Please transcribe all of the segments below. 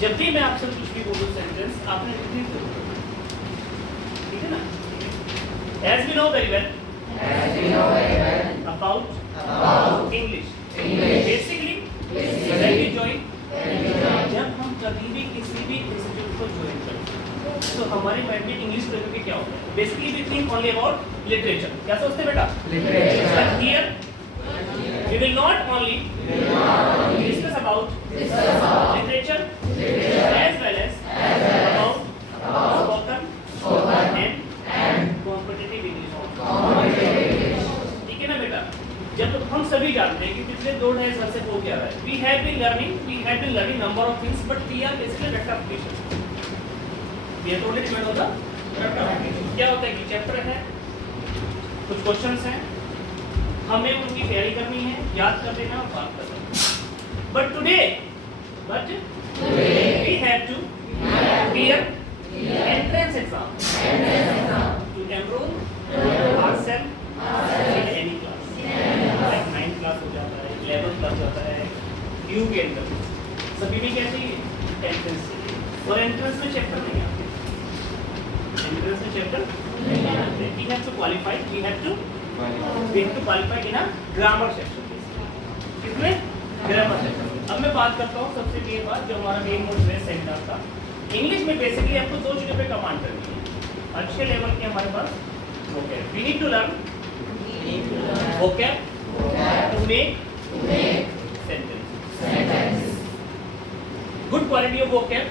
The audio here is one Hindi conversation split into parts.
जब भी मैं आपसे कुछ भी बोलूं सेंटेंस आपने लिखनी है, ठीक है ना? As we know very well about English. Basically, when we join, जब हम कभी भी किसी भी इंस्टीट्यूट को ज्वाइन करते हैं तो हमारे माइंड में इंग्लिश पढ़ने के क्या होता है? Basically we think only about literature. क्या सोचते हैं बेटा? Literature. Here we will not only discuss about literature as well as about spoken and competitive English also. ठीक है ना बेटा? जब हम सभी जानते हैं कि पिछले 2-2.5 साल से हो क्या रहा है, we have been learning number of things, but we are basically better applications. ये तो ऑलरेडी मैंने होता क्या होता है कि चैप्टर है, कुछ क्वेश्चंस हैं, हमें उनकी तैयारी करनी है, याद कर देना और बात करना है. But today we have to clear entrance exam to enroll ourselves in any class. like 9th class हो जाता है, 11th क्लास जाता है, यू के अंदर सभी में क्या चाहिए? एंट्रेंस चाहिए. और एंट्रेंस में चैप्टर नहीं आते, एंट्रेंस में चैप्टर नहीं आते. We have to qualify in a grammar section. किसमें? Grammar section. अब मैं बात करता हूँ सबसे मेन बात जो हमारा मेन मोड है सेंटेंस का. इंग्लिश में बेसिकली आपको 2 चीजों पे कमांड करनी है. अच्छे लेवल के हमारे पास vocab. We need to learn vocab to make sentences. Good quality of vocab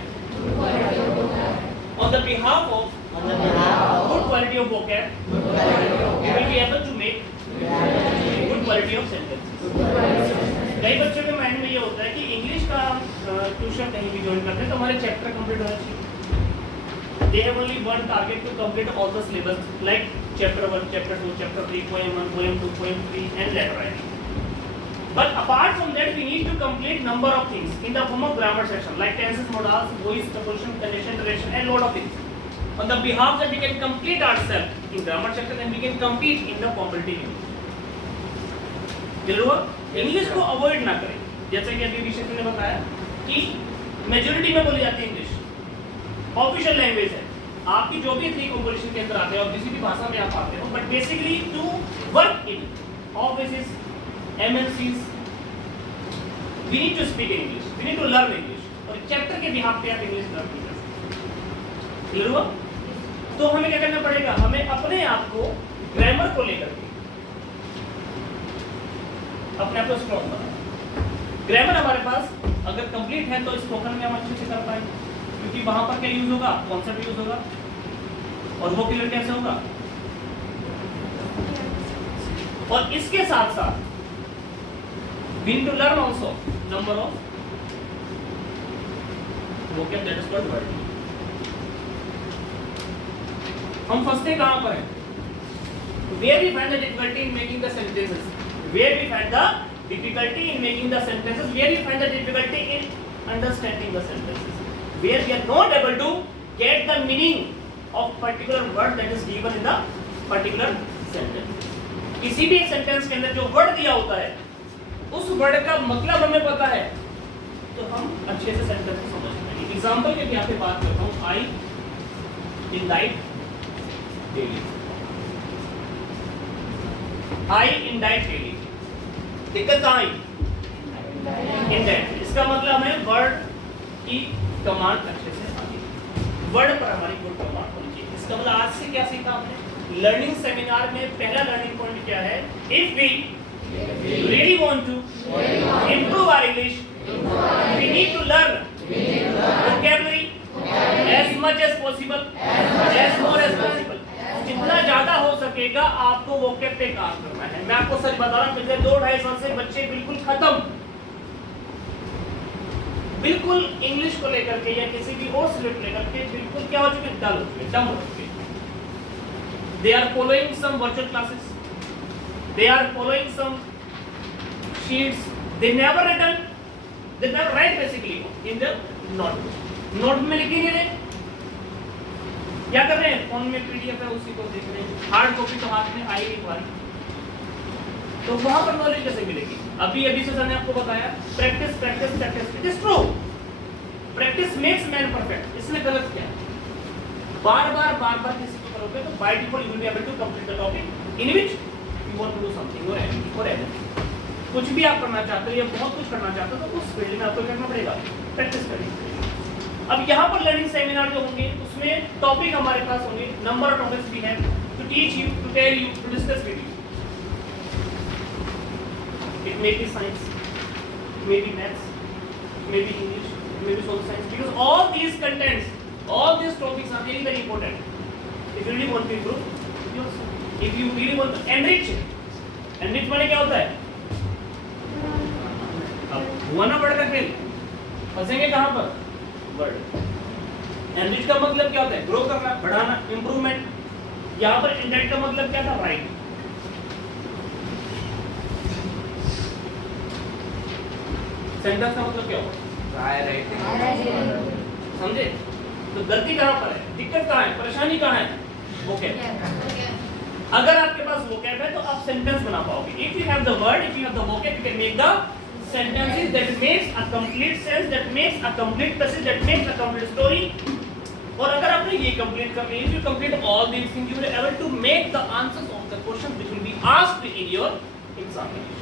on the behalf of good quality of vocab you will be able to make good quality of sentences. कई बच्चों के माइंड में ये होता है कि इंग्लिश का ट्यूशन कहीं भी ज्वाइन करते हैं तो हमारे चैप्टर कंप्लीट होना चाहिए. They have only one target to complete all the syllabus like chapter 1, chapter 2, chapter 3, poem 1, poem 2, poem 3 and letter writing. But apart from that we need to complete number of things in the form of grammar section like tenses, modals, voice, preposition, condition, duration and lot of things. On the behalf that we can complete ourselves in grammar section and we can compete in the competitive English. जरूर इंग्लिश को अवॉइड ना करें. जैसे कि अभी विशेष ने बताया कि मेजॉरिटी में बोली जाती है इंग्लिश, ऑफिशियल लैंग्वेज है. आपकी जो भी 3 कंपोजिशन के अंदर आते हैं और किसी भी भाषा में आप आते हो, but basically to work in offices, MNCs, we need to speak English, we need to learn English. और चैप्टर के बिहाफ पे आप इंग्लिश लर्न कर सकते हैं. क्लियर हुआ? तो हमें क्या करना पड़ेगा? हमें अपने आप को ग्रामर को लेकर के अपने आप को स्ट्रॉन्ग बनाना. ग्रामर हमारे पास अगर कंप्लीट है तो स्पोकन में हम अच्छे से कर पाएंगे, क्योंकि वहां पर क्या यूज होगा? कॉन्सेप्ट यूज होगा. और वो क्लियर कैसे होगा? और इसके साथ साथ we need to learn also number of vocab that is called word. हम फंसते कहां पर हैं? Where we find the difficulty in making the sentences? Where we find the difficulty in making the sentences? Where we find the difficulty in understanding the sentences? Where we are not able to get the meaning of particular word that is given in the particular sentence. किसी भी एक सेंटेंस के अंदर जो वर्ड दिया होता है उस वर्ड का मतलब हमें पता है तो हम अच्छे से सेंटेंस को समझ पाएंगे. एग्जांपल के भी यहाँ पे बात करता हूँ. आई इंडाइट डेली. आई इंडाइट डेली. दिक्कत कहाँ आई? इंडाइट. इसका मतलब हमें वर्ड की कमांड अच्छे से आती है, वर्ड पर हमारी गुड कमांड होनी चाहिए. इसका मतलब आज से क्या सीखा हमने? लर्निंग सेमिनार में पहला लर्निंग पॉइंट क्या है? If we really want to improve our English, we need to learn vocabulary as much as possible, as more as possible. जितना ज्यादा हो सकेगा आपको vocab पे काम करना है. मैं आपको सच बता रहा हूँ, पिछले 2-2.5 साल से बच्चे बिल्कुल खत्म, बिल्कुल इंग्लिश को लेकर के या किसी भी और सब्जेक्ट लेकर के बिल्कुल क्या हो चुके? डल हो चुके, डम हो चुके. They are following some virtual classes. They are following some sheets. They never write basically in the notebook. Note में लिख नहीं रहे. क्या कर रहे हैं? फोन में PDF है उसी को देख रहे हैं. हार्ड कॉपी तो हाथ में आई नहीं हमारी, तो वहां पर नॉलेज कैसे मिलेगी? अभी से सर ने आपको बताया practice practice practice. It is true. Practice makes man perfect, इसमें गलत क्या है? बार बार किसी को करोगे तो by default you will be able to complete the topic in which you want to do something और एनीथिंग। कुछ भी आप करना चाहते हो या बहुत कुछ करना चाहते हो तो उस फील्ड में आपको करना पड़ेगा, प्रैक्टिस करनी पड़ेगी। अब यहाँ पर लर्निंग सेमिनार जो होंगे उसमें टॉपिक हमारे पास होंगे, नंबर ऑफ टॉपिक्स भी हैं to teach you, to tell you, to discuss with you. It may be science, it may be maths, it may be English, it may be social science, because all these contents, all these topics are very very important if you really want to improve yourself, if you really want to enrich। enrich माने क्या होता है? अब हुआ ना वर्ड का खेल, फंसेंगे कहां पर? वर्ड। एनरिच का मतलब क्या होता है? ग्रो करना, बढ़ाना, इंप्रूवमेंट। यहां पर इंटेंट का मतलब क्या था? राइट। सेंटेंस का मतलब क्या होगा? राइट। समझे? तो गलती कहां पर है, दिक्कत कहां है, परेशानी कहां है? वोकैब। अगर आपके पास वोकैब है तो आप सेंटेंस बना पाओगे। If you have the word, if you have the vocab, you can make the sentences that makes a complete sense, that makes a complete passage, that makes a complete story। और अगर आपने ये कंप्लीट कर लिया, if you complete all these things, you will be able to make the answers of the questions which will be asked in your examination।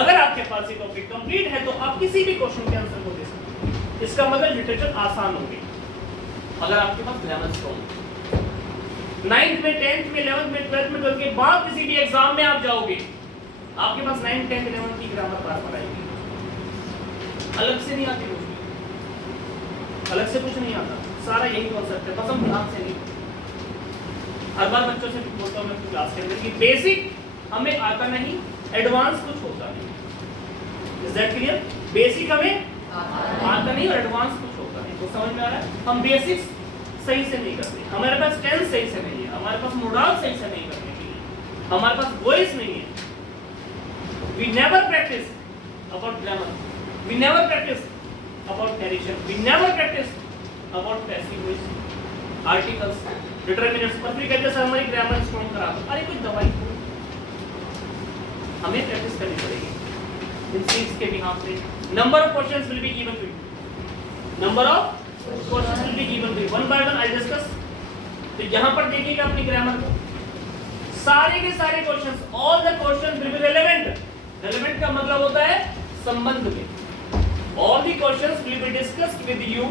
अगर आपके पास ये टॉपिक कंप्लीट है तो आप किसी भी क्वेश्चन के आंसर को दे सकते हैं। इसका मतलब लिटरेचर आसान हो गई अगर आपके पास ग्रामर स्ट्रांग। 9th में, 10th में, 11th में, 12th में, 12th के बाद किसी भी एग्जाम में आप जाओगे, आपके पास 9, 10, 11 की ग्रामर बार आएगी, अलग से नहीं आती कुछ भी, अलग से कुछ नहीं आता, सारा यही कॉन्सेप्ट है, बस हम ध्यान से नहीं। हर बार बच्चों से बोलता हूँ मैं क्लास के अंदर कि बेसिक हमें आता नहीं, एडवांस कुछ होता नहीं। Is that clear? बेसिक हमें आता नहीं और एडवांस कुछ होता नहीं। तो समझ में आ रहा है? हम बेसिक्स सही से नहीं करते, हमारे पास टेंस सही से नहीं है, हमारे पास मोडाल सही से नहीं करने के लिए, हमारे पास वॉइस नहीं है। We never practice about grammar. We never practice about narration. We never practice about passive voice, articles, determinants। पर फिर कहते हैं सर हमारी ग्रामर स्ट्रॉन्ग करा दो। अरे कोई दवाई को हमें प्रैक्टिस करनी पड़ेगी इन चीज के बिहाफ पे। Number of questions will be given to you, number of questions will be given to you, one by one I discuss. तो यहाँ पर देखिएगा अपनी ग्रामर को, सारे के सारे questions, all the questions will be relevant. Relevant का मतलब होता है संबंध में। All the questions will be discussed with you,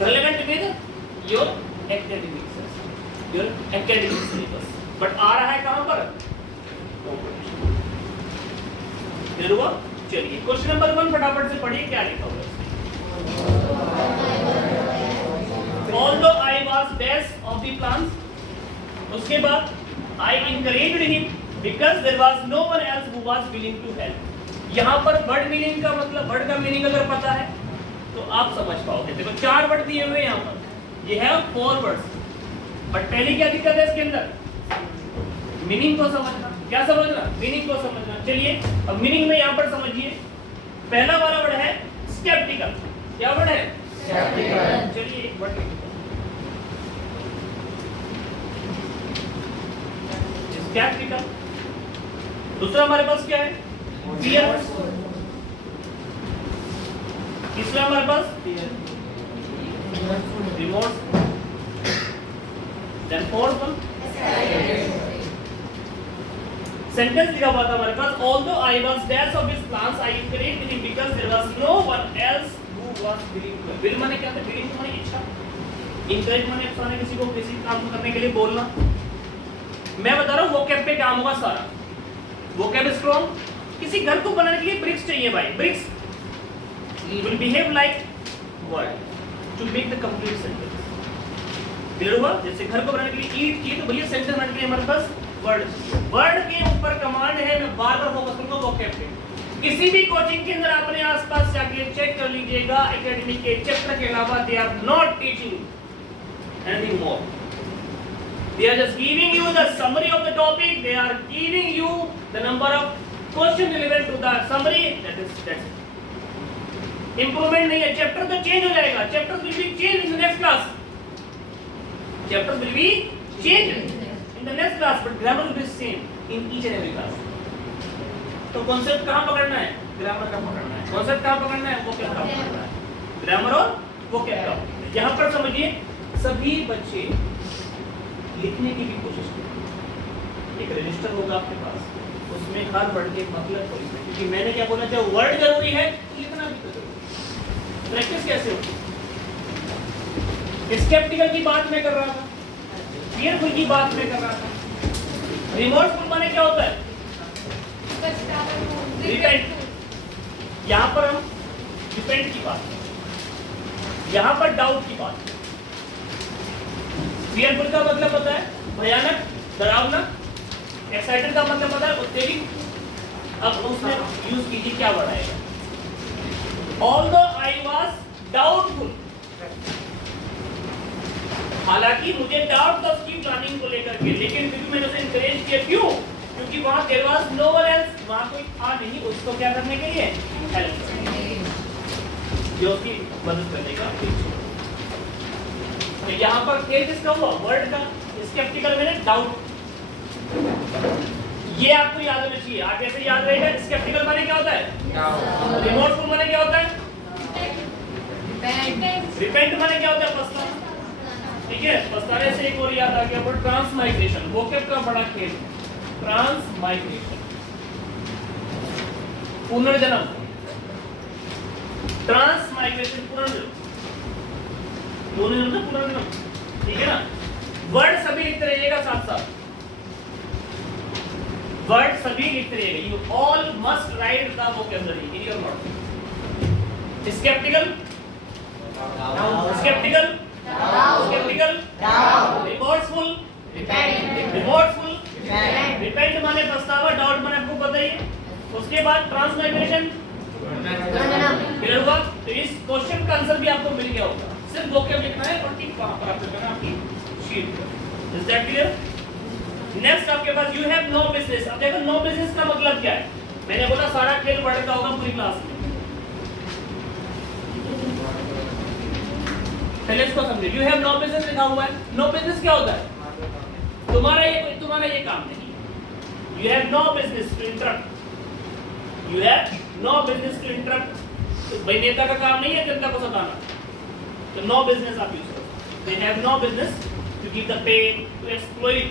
relevant with your academic syllabus. But आ रहा है कहां पर? क्लियर हुआ? चलिए क्वेश्चन नंबर 1 फटाफट से पढ़िए, क्या लिखा हुआ है? Although I was best of the plans, उसके बाद I encouraged him because there was no one else who was willing to help। यहाँ पर वर्ड मीनिंग का मतलब, वर्ड का मीनिंग अगर पता है तो आप समझ पाओगे। देखो 4 वर्ड दिए हुए यहाँ पर, ये है 4 वर्ड्स, बट पहले क्या दिक्कत है इसके अंदर? मीनिंग को समझना। क्या समझना? मीनिंग को समझना। चलिए अब मीनिंग में यहाँ पर समझिए। पहला वाला वर्ड है स्केप्टिकल। क्या वर्ड है? स्केप्टिकल। चलिए एक वर्ड स्केप्टिकल। दूसरा हमारे पास क्या है? फियर। तीसरा हमारे पास remorse. Then fourth one sentence लिखा हुआ था हमारे पास, although I was dash of his plans, I encouraged him because there was no one else who was willing to। will माने क्या था? willing माने इच्छा, encourage माने प्रोत्साहन किसी को किसी काम को करने के लिए बोलना। मैं बता रहा हूँ वोकैब पे काम होगा सारा। वोकैब स्ट्रॉन्ग, किसी घर को बनाने के लिए ब्रिक्स चाहिए भाई, bricks will behave like word to make the complete sentence। क्लियर हुआ? जैसे घर को बनाने के लिए ईंट की, तो भैया सेंटेंस बनाने के लिए हमारे पास वर्ड, वर्ड के ऊपर कमांड है। मैं बार बार फोकस करूंगा वोकैब पे। किसी भी कोचिंग के अंदर अपने आसपास जाके चेक कर लीजिएगा, एकेडमी के चैप्टर के अलावा they are not teaching anything more. They are just giving you the summary of the topic, they are giving you the number of questions relevant to the summary, that's it। Improvement नहीं है, chapter तो change हो जाएगा, chapters will be changed in the next class, chapters will be changed in the next class, but grammar will be same in each and every class। तो concept कहाँ पकड़ना है? grammar का पकड़ना है। concept कहाँ पकड़ना है? वो क्या पकड़ना है? ग्रामर और वोकैबुलरी। यहाँ पर समझिए सभी बच्चे लिखने की भी कोशिश करें। एक रजिस्टर होगा आपके पास, उसमें हर वर्ड के मतलब को लिखना, क्योंकि मैंने क्या बोला, जब वर्ड जरूरी है तो लिखना भी तो जरूरी है। प्रैक्टिस कैसे होती है? स्केप्टिकल की बात मैं कर रहा था, फियरफुल की बात मैं कर रहा था। रिमोर्सफुल माने क्या होता है? रिपेंट। यहाँ पर हम रिपेंट की बात, यहाँ पर डाउट की बात। फियरफुल का मतलब पता है भयानक, डरावना। एक्साइटेड का मतलब पता है उत्तेजित। अब उसमें यूज कीजिए क्या वर्ड आएगा? ऑल्दो आई वाज डाउटफुल, हालांकि मुझे डाउट था उसकी प्लानिंग को लेकर के, लेकिन फिर भी मैंने उसे एनकरेज किया। क्यों? क्योंकि वहां there was no one else, वहां कोई था नहीं उसको क्या करने के लिए, हेल्प करने के लिए, जो उसकी मदद करने का। तो यहाँ पर खेल किसका हुआ? वर्ड का। स्केप्टिकल में डाउट, ये आपको याद होना चाहिए। आप ऐसे याद रहेगा। स्केप्टिकल माने क्या होता है? रिमोर्सफुल माने क्या होता है? रिपेंट माने क्या होता है? पछताना। ठीक है, पछताने से एक और याद आ गया, वो ट्रांसमाइग्रेशन। वोकैब का बड़ा खेल, ट्रांसमाइग्रेशन, पुनर्जन्म। ट्रांसमाइग्रेशन पुनर्जन्म, पुनर्जन्म, ठीक है ना? वर्ड सभी लिखते रहिएगा साथ साथ, वर्ड सभी लिखते रहिएगा। You all must write the vocabulary in your note. Sceptical, sceptical, sceptical, remorseful, remorseful, repent माने पछतावा, डाउट माने आपको पता ही है। उसके बाद ट्रांसमाइग्रेशन, क्लियर हुआ? तो इस क्वेश्चन का आंसर भी आपको मिल गया होगा। सिर्फ वोकैब लिखना है और टिक वहां पर आपको करना आपकी शीट पर। Is that clear? नेक्स्ट आपके पास यू हैव नो बिजनेस। अब देखो नो बिजनेस का मतलब क्या है? मैंने बोला सारा खेल वर्ड का होगा पूरी क्लास में। पहले इसको समझिए। यू हैव नो बिजनेस लिखा हुआ है। नो बिजनेस क्या होता है? तुम्हारा ये काम नहीं। You have no business to interrupt, you have no business to interrupt. तो भाई नेता का काम नहीं है जनता को सताना, तो नो बिजनेस आप यूज करो। They have no business to give the pen, to exploit.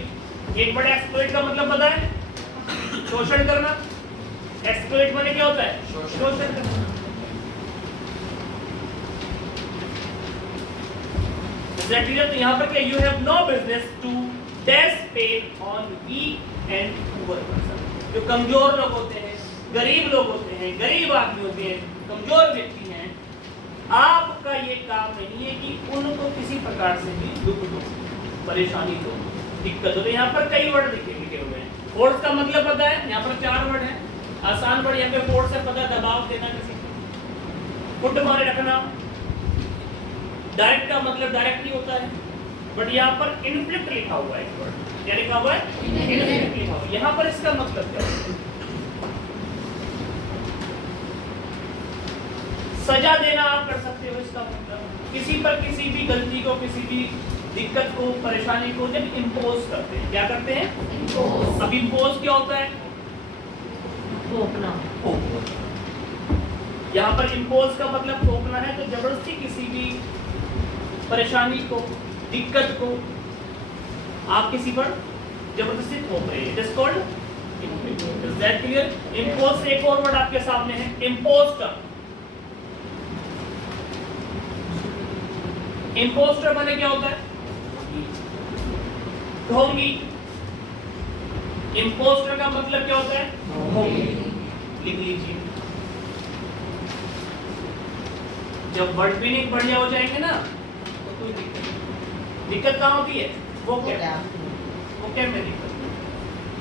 एक बड़ा एक्सप्लॉइट का मतलब पता है? शोषण करना। एक्सप्लॉइट माने क्या होता है? शोषण करना। Exactly, तो यहाँ पर क्या? You have no business to dash pain on weak and poor person। जो कमजोर लोग होते हैं, गरीब लोग होते हैं, गरीब आदमी होते हैं, कमजोर व्यक्ति हैं, आपका ये काम नहीं है कि उनको किसी प्रकार से भी दुख दो, परेशानी दो, दिक्कत हो। तो यहाँ पर कई वर्ड लिखे हुए हैं। फोर्स का मतलब पता है? यहाँ पर 4 वर्ड है। आसान वर्ड यहाँ पे फोर्स से पता है, दबाव देना किसी को, पुट मारे रखना। डायरेक्ट का मतलब डायरेक्टली होता है, बट यहाँ पर इन्फ्लिक्ट लिखा हुआ है। एक वर्ड क्या लिखा हुआ है? इन्फ्लिक्ट लिखा हुआ है। यहाँ पर इसका मतलब क्या है? सजा देना आप कर सकते हो। इसका मतलब किसी पर किसी भी गलती को, किसी भी दिक्कत को, परेशानी को जब इम्पोज करते हैं, क्या करते हैं? इम्पोज। अब इम्पोज क्या होता है? थोपना। यहाँ पर इम्पोज का मतलब थोपना है। तो जबरदस्ती किसी भी परेशानी को, दिक्कत को आप किसी पर जबरदस्ती थोप रहे हैं। It is called impose. Is that clear? Impose से एक और वर्ड आपके सामने है, इम्पोस्टर। इम्पोस्टर माने क्या होता है? ढोंगी। इम्पोस्टर का मतलब क्या होता है? ढोंगी। लिख लीजिए। जब वर्ड भी नहीं बढ़िया हो जाएंगे ना, कोई दिक्कत कहाँ होती है? वोकैब में दिक्कत।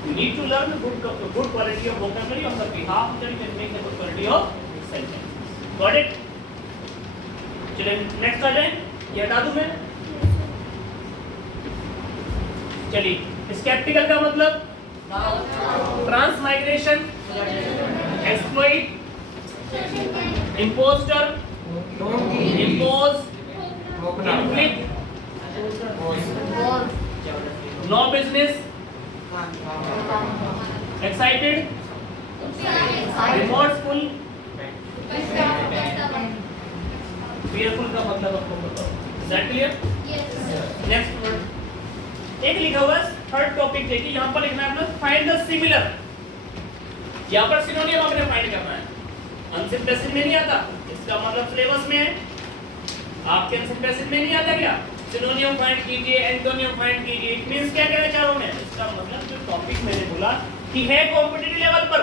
You need to learn good quality of vocabulary on the behalf that you can make the good quality of sentences. Got it? चलिए नेक्स्ट आ जाए। ये हटा दूं मैं? चलिए स्केप्टिकल का मतलब transmigration, exploit, impostor, impose, inflict, no business, excited, remorseful, fearful का मतलब आपको बताओ। Is that clear? Yes, sir. Next word एक लिखा हुआ है थर्ड टॉपिक देखिए, यहाँ पर लिखना है आपने फाइंड द सिमिलर। यहाँ पर सिनोनियम आपने फाइंड करना है। अनसिन पैसिव में नहीं आता, इसका मतलब सिलेबस में है। आपके अनसिन पैसिव में नहीं आता क्या? सिनोनियम फाइंड कीजिए, एंटोनियम फाइंड कीजिए। इट मींस क्या कहना चाह रहा हूं मैं? इसका मतलब जो टॉपिक मैंने बोला कि है कॉम्पिटिटिव लेवल पर,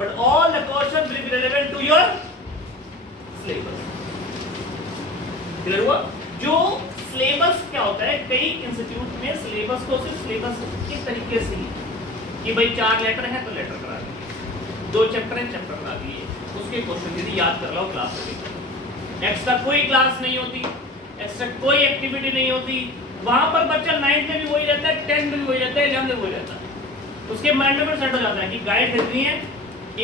but all the question will be relevant to your syllabus. Clear हुआ? जो सिलेबस क्या होता है, कई इंस्टीट्यूट में सिलेबस को सिर्फ सिलेबस के तरीके से ही कि भाई 4 लेटर हैं तो लेटर करा दिए, 2 चैप्टर हैं चैप्टर करा दिए, उसके क्वेश्चन यदि याद कर लो क्लास में। एक्स्ट्रा कोई क्लास नहीं होती, एक्स्ट्रा कोई एक्टिविटी नहीं होती। वहां पर बच्चा 9th में भी वही रहता है, 10th में भी वही रहता है, 11th में भी वही रहता है। उसके माइंड में सेट हो जाता है कि गाइड खरीदनी है,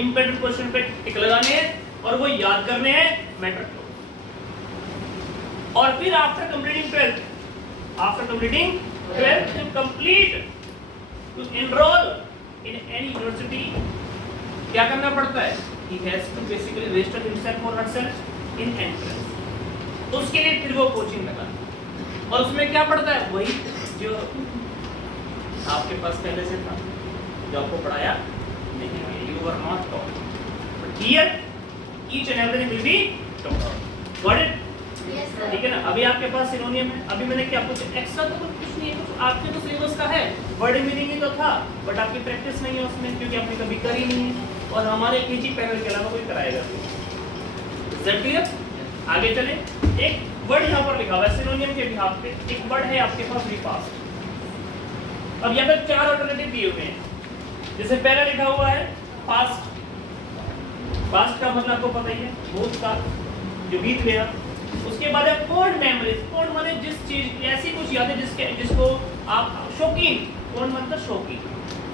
इंपॉर्टेंट क्वेश्चन पे टिक लगाने हैं और वो याद करने हैं, मैटर क्लोज। और फिर after completing 12th to complete to enroll in any university क्या करना पड़ता है? He has to basically register himself और हरसेल्फ इन एंट्रेंस। उसके लिए फिर वो कोचिंग लगा, और उसमें क्या पढ़ता है? वही जो आपके पास पहले से था, जो आपको पढ़ाया नहीं, you are not taught, but here each and everything will be taught. Got it? Yes, sir. ठीक है ना? अभी आपके पास सिनोनियम है, अभी मैंने क्या कुछ एक्स्ट्रा तो कुछ नहीं है, कुछ आपके तो सिलेबस का है, वर्ड मीनिंग ही तो था, बट आपकी प्रैक्टिस नहीं है उसमें क्योंकि आपने कभी करी नहीं है, और हमारे केजी पैनल के अलावा कोई कराएगा नहीं। Is that clear? आगे चले। एक वर्ड यहाँ पर लिखा हुआ है सिनोनियम के बिहाफ पे, एक वर्ड है आपके पास रिपास्ट। अब यहाँ पे 4 अल्टरनेटिव दिए हुए हैं। जैसे पहला लिखा हुआ है पास्ट। पास्ट का मतलब आपको पता ही है, भूतकाल जो बीत गया। उसके बाद है फॉन्ड मेमोरीज। फॉन्ड माने जिस चीज, ऐसी कुछ यादें जिसको आप शौकीन, फॉन्ड मतलब शौकीन,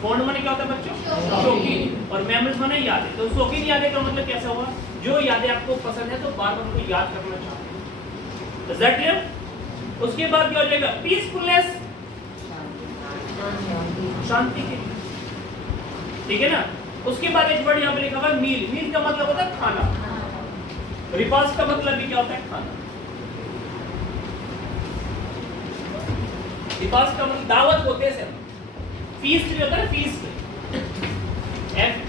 फॉन्ड माने क्या होता है बच्चों? शौकीन। और मेमोरीज माने यादें। तो शौकीन यादें का मतलब कैसा हुआ? जो यादें आपको पसंद है तो बार-बार उनको याद करना चाहते हैं। Is that clear? उसके बाद क्या हो जाएगा? पीसफुलनेस, शांति के लिए, ठीक है ना? उसके बाद एक वर्ड यहाँ पे लिखा हुआ है मील। मील का मतलब होता है खाना। रिपास का मतलब भी क्या होता है? खाना। रिपास का मतलब दावत होते हैं सर। फीस्ट भी होता है, फीस्ट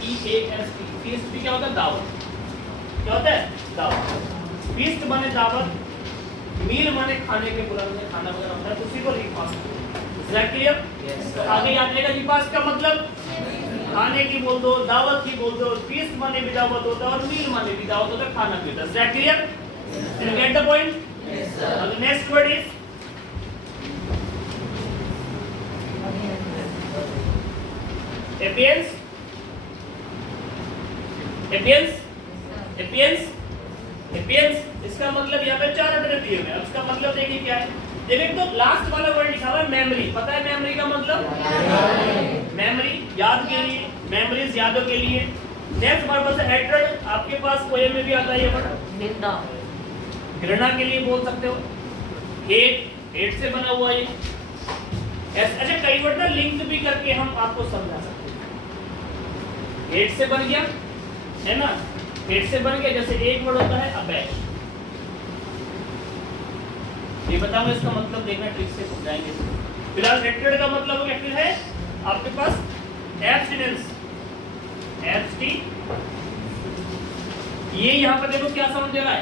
FEAST। फीस्ट भी क्या होता है? दावत। क्या होता है? दावत। फीस्ट माने दावत, मील माने खाने के बुलाने में खाना वगैरह होता है, उसी को रिपास। Is that clear? तो आगे याद रहेगा रिपास का मतलब खाने की बोल दो, दावत की बोल दो, फीस्ट माने भी दावत होता है और मील माने भी दावत होता है, खाना भी होता है। Is that clear? Did you get the point? Yes, sir. Now the next word is appearance. Appearance. Appearance. Appearance. इसका मतलब यहाँ पे 4 अल्टरनेटिव दिए हुए हैं। इसका मतलब देखिए क्या है? देखिए तो लास्ट वाला वर्ड लिखा हुआ है मेमोरी। पता है मेमोरी का मतलब? मेमोरी याद के लिए, मेमोरीज यादों के लिए। नेक्स्ट वर्ड बस हेट्रेड, आपके पास पोएम में भी आता है ये वर्ड। घृणा के लिए बोल सकते हो। हेट से बना हुआ ये। अच्छा कई वर्ड ना लिंक भी करके हम आपको समझा सकते हैं। हेट से बन गया है ना, हेट से बन गया। जैसे एक वर्ड होता है अबैश, ये बताऊंगा इसका मतलब, देखना ट्रिक से समझाएंगे। फिलहाल हेट्रेड का मतलब क्या है आपके पास? एब्स्टिनेंस। ये यहाँ पर देखो क्या साउंड दे रहा है?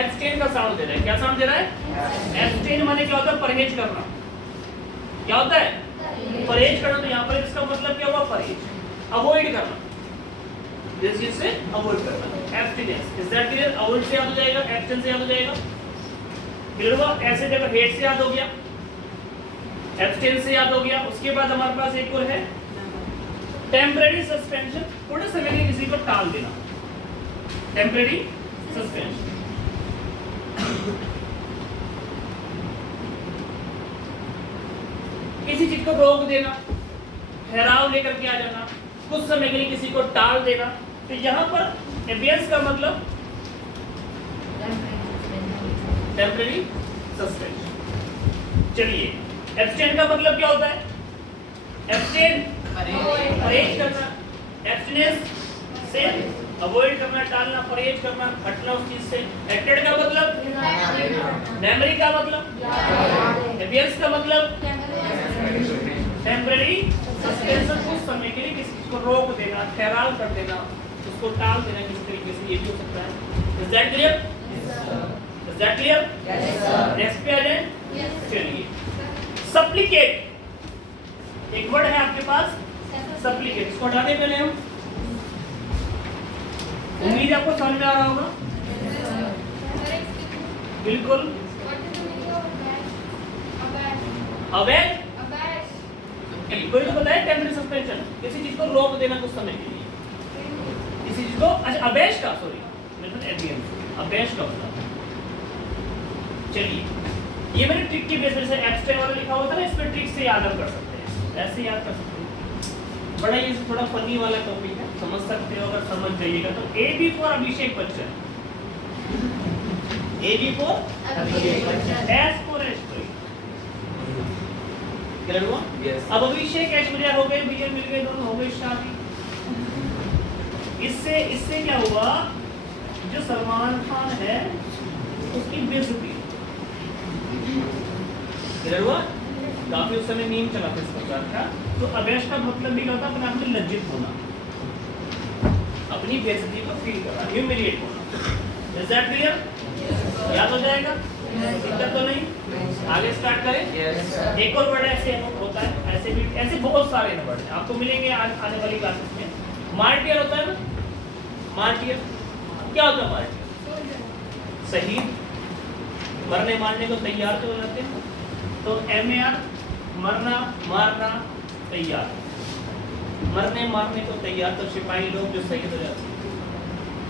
एब्स्टेन का साउंड दे रहा है। क्या साउंड दे रहा है? एब्स्टेन माने क्या होता है? परहेज करना। क्या होता है? परहेज करना। तो यहाँ पर इसका मतलब क्या हुआ? परहेज, अवॉइड करना, जिस चीज से अवॉइड करना, abstinence. Is that clear? Avoid से याद हो जाएगा, एब्स्टेन से याद हो जाएगा। क्लियर हुआ? ऐसे जगह हेट से याद हो गया, एब्स्टेन से याद हो गया। उसके बाद हमारे पास एक और है टेम्परेरी सस्पेंशन। थोड़े समय के लिए किसी को टाल देना, टेम्परेरी सस्पेंशन। किसी चीज को रोक देना, ठहराव लेकर के आ जाना, कुछ समय के लिए किसी को टाल देना। तो यहाँ पर एबियंस का मतलब टेम्परेरी सस्पेंशन। चलिए एब्स्टेन का मतलब क्या होता है? एब्स्टेन परहेज करना, एब्स्टिनेंस से अवॉइड करना, टालना, परहेज करना, हटना उस चीज से। एक्टेड का मतलब मेमोरी का मतलब, अबियंस का मतलब टेम्पररी सस्पेंशन, कुछ समय के लिए किसी को रोक देना, ठहराव कर देना, उसको टाल देना किसी तरीके से, ये भी हो सकता है। Is that clear? Is that clear? Next पे आ जाए। चलिए, सप्लिकेट, एक वर्ड है आपके पास सप्लिकेट, इसको हटाने पहले हम, उम्मीद है आपको समझ में आ रहा होगा। बिल्कुल। अवैध, कोई तो बताए टेम्पररी सस्पेंशन, किसी चीज को रोक देना कुछ समय के लिए, किसी चीज को, अच्छा अबेश का, सॉरी मतलब एबियंस, अबेश का होता। चलिए, ये मैंने ट्रिक की बेसिस से एब्स्ट्रैक्ट वाला लिखा हुआ था ना, इस पे ट्रिक से याद हम कर सकते हैं, ऐसे याद कर सकते हैं। बड़ा ये थोड़ा फनी वाला टॉपिक है, समझ सकते हो अगर समझ जाइएगा तो। A B for Abhishek Bachchan, A B for Abhishek Bachchan, S for Aishwarya, clear हुआ? यस। अब अभिषेक ऐश्वर्या हो गए, भैया मिल गए, दोनों हो गई शादी। इससे क्या हुआ, जो सलमान खान है उसकी बेइज्जती, क्लियर हुआ? काफी उस समय मीम चला था इस प्रकार का। तो अवैश का मतलब भी क्या होता है, अपने आप में लज्जित होना, अपनी बेइज्जती को फील करना, ह्यूमिलिएट होना। Is that clear? याद हो जाएगा? दिक्कत तो नहीं? आगे स्टार्ट करें। एक और वर्ड ऐसे होता है, ऐसे भी, ऐसे बहुत सारे वर्ड हैं आपको मिलेंगे आने वाली क्लासेस में। मार्टियर होता है ना, मार्टियर क्या होता है? मार्टियर शहीद, मरने मारने को तैयार तो हो जाते हैं, तो MAR, मरना मारना तैयार, मरने मारने को तैयार, तो सिपाही लोग जो शहीद हो जाते हैं,